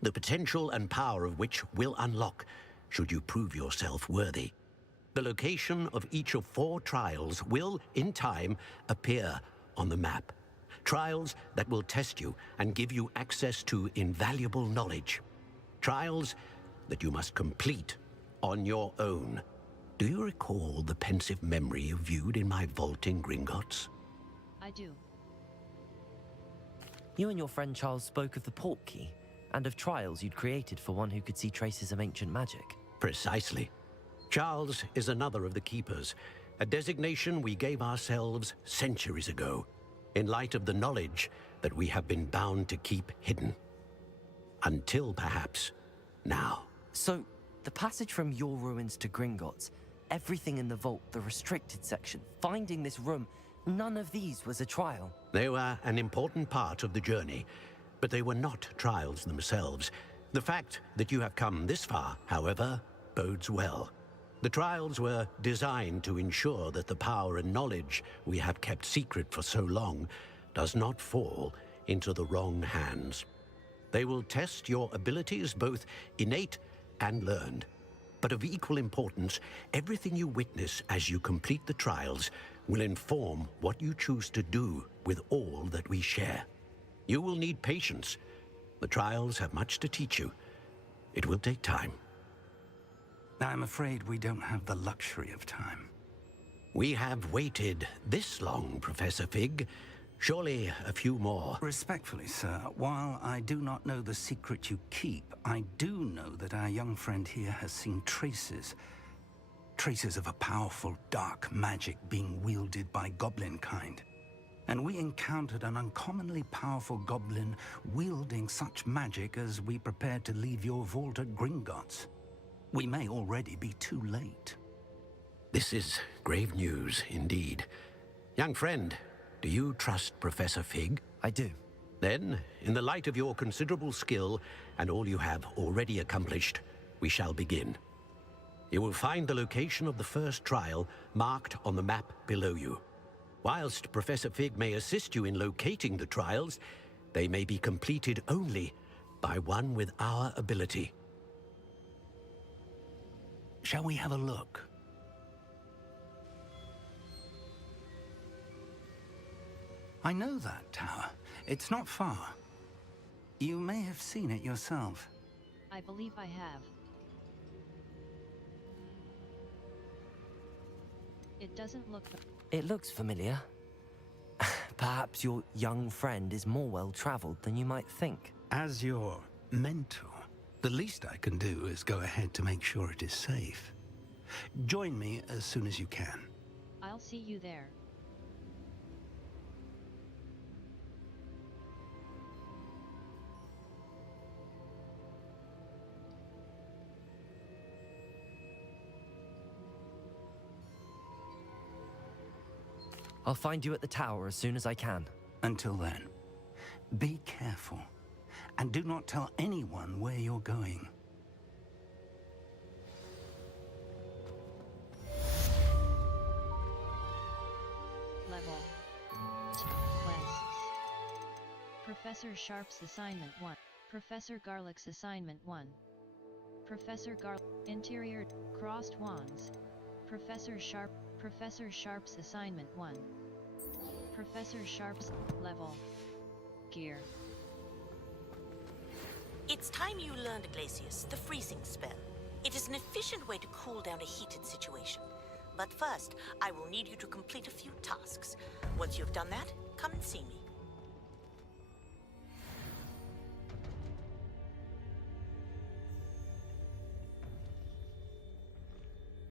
the potential and power of which will unlock should you prove yourself worthy. The location of each of 4 trials will, in time, appear on the map. Trials that will test you and give you access to invaluable knowledge. Trials that you must complete on your own. Do you recall the pensive memory you viewed in my vault in Gringotts? I do. You and your friend Charles spoke of the Portkey, and of trials you'd created for one who could see traces of ancient magic. Precisely. Charles is another of the Keepers, a designation we gave ourselves centuries ago. in light of the knowledge that we have been bound to keep hidden. Until perhaps now. So, the passage from your ruins to Gringotts, everything in the vault, the restricted section, finding this room, none of these was a trial. They were an important part of the journey, but they were not trials themselves. The fact that you have come this far, however, bodes well. The trials were designed to ensure that the power and knowledge we have kept secret for so long does not fall into the wrong hands. They will test your abilities, both innate and learned. But of equal importance, everything you witness as you complete the trials will inform what you choose to do with all that we share. You will need patience. The trials have much to teach you. It will take time. I'm afraid we don't have the luxury of time. We have waited this long, Professor Fig. Surely a few more. Respectfully, sir, while I do not know the secret you keep, I do know that our young friend here has seen traces of a powerful dark magic being wielded by goblin kind. And we encountered an uncommonly powerful goblin wielding such magic as we prepared to leave your vault at Gringotts. We may already be too late. This is grave news indeed. Young friend, do you trust Professor Fig? I do. Then, in the light of your considerable skill and all you have already accomplished, we shall begin. You will find the location of the first trial marked on the map below you. Whilst Professor Fig may assist you in locating the trials, they may be completed only by one with our ability. Shall we have a look? I know that tower. It's not far. You may have seen it yourself. I believe I have. It doesn't look... It looks familiar. Perhaps your young friend is more well-traveled than you might think. As your mentor, the least I can do is go ahead to make sure it is safe. Join me as soon as you can. I'll see you there. I'll find you at the tower as soon as I can. Until then, be careful, and do not tell anyone where you're going. Level. Quests. Professor Sharp's Assignment 1. Professor Garlick's Assignment 1. Professor Interior Crossed Wands. Professor Sharp's Assignment 1. Professor Sharp's Level. Gear. It's time you learned, Glacius, the freezing spell. It is an efficient way to cool down a heated situation. But first, I will need you to complete a few tasks. Once you've done that, come and see me.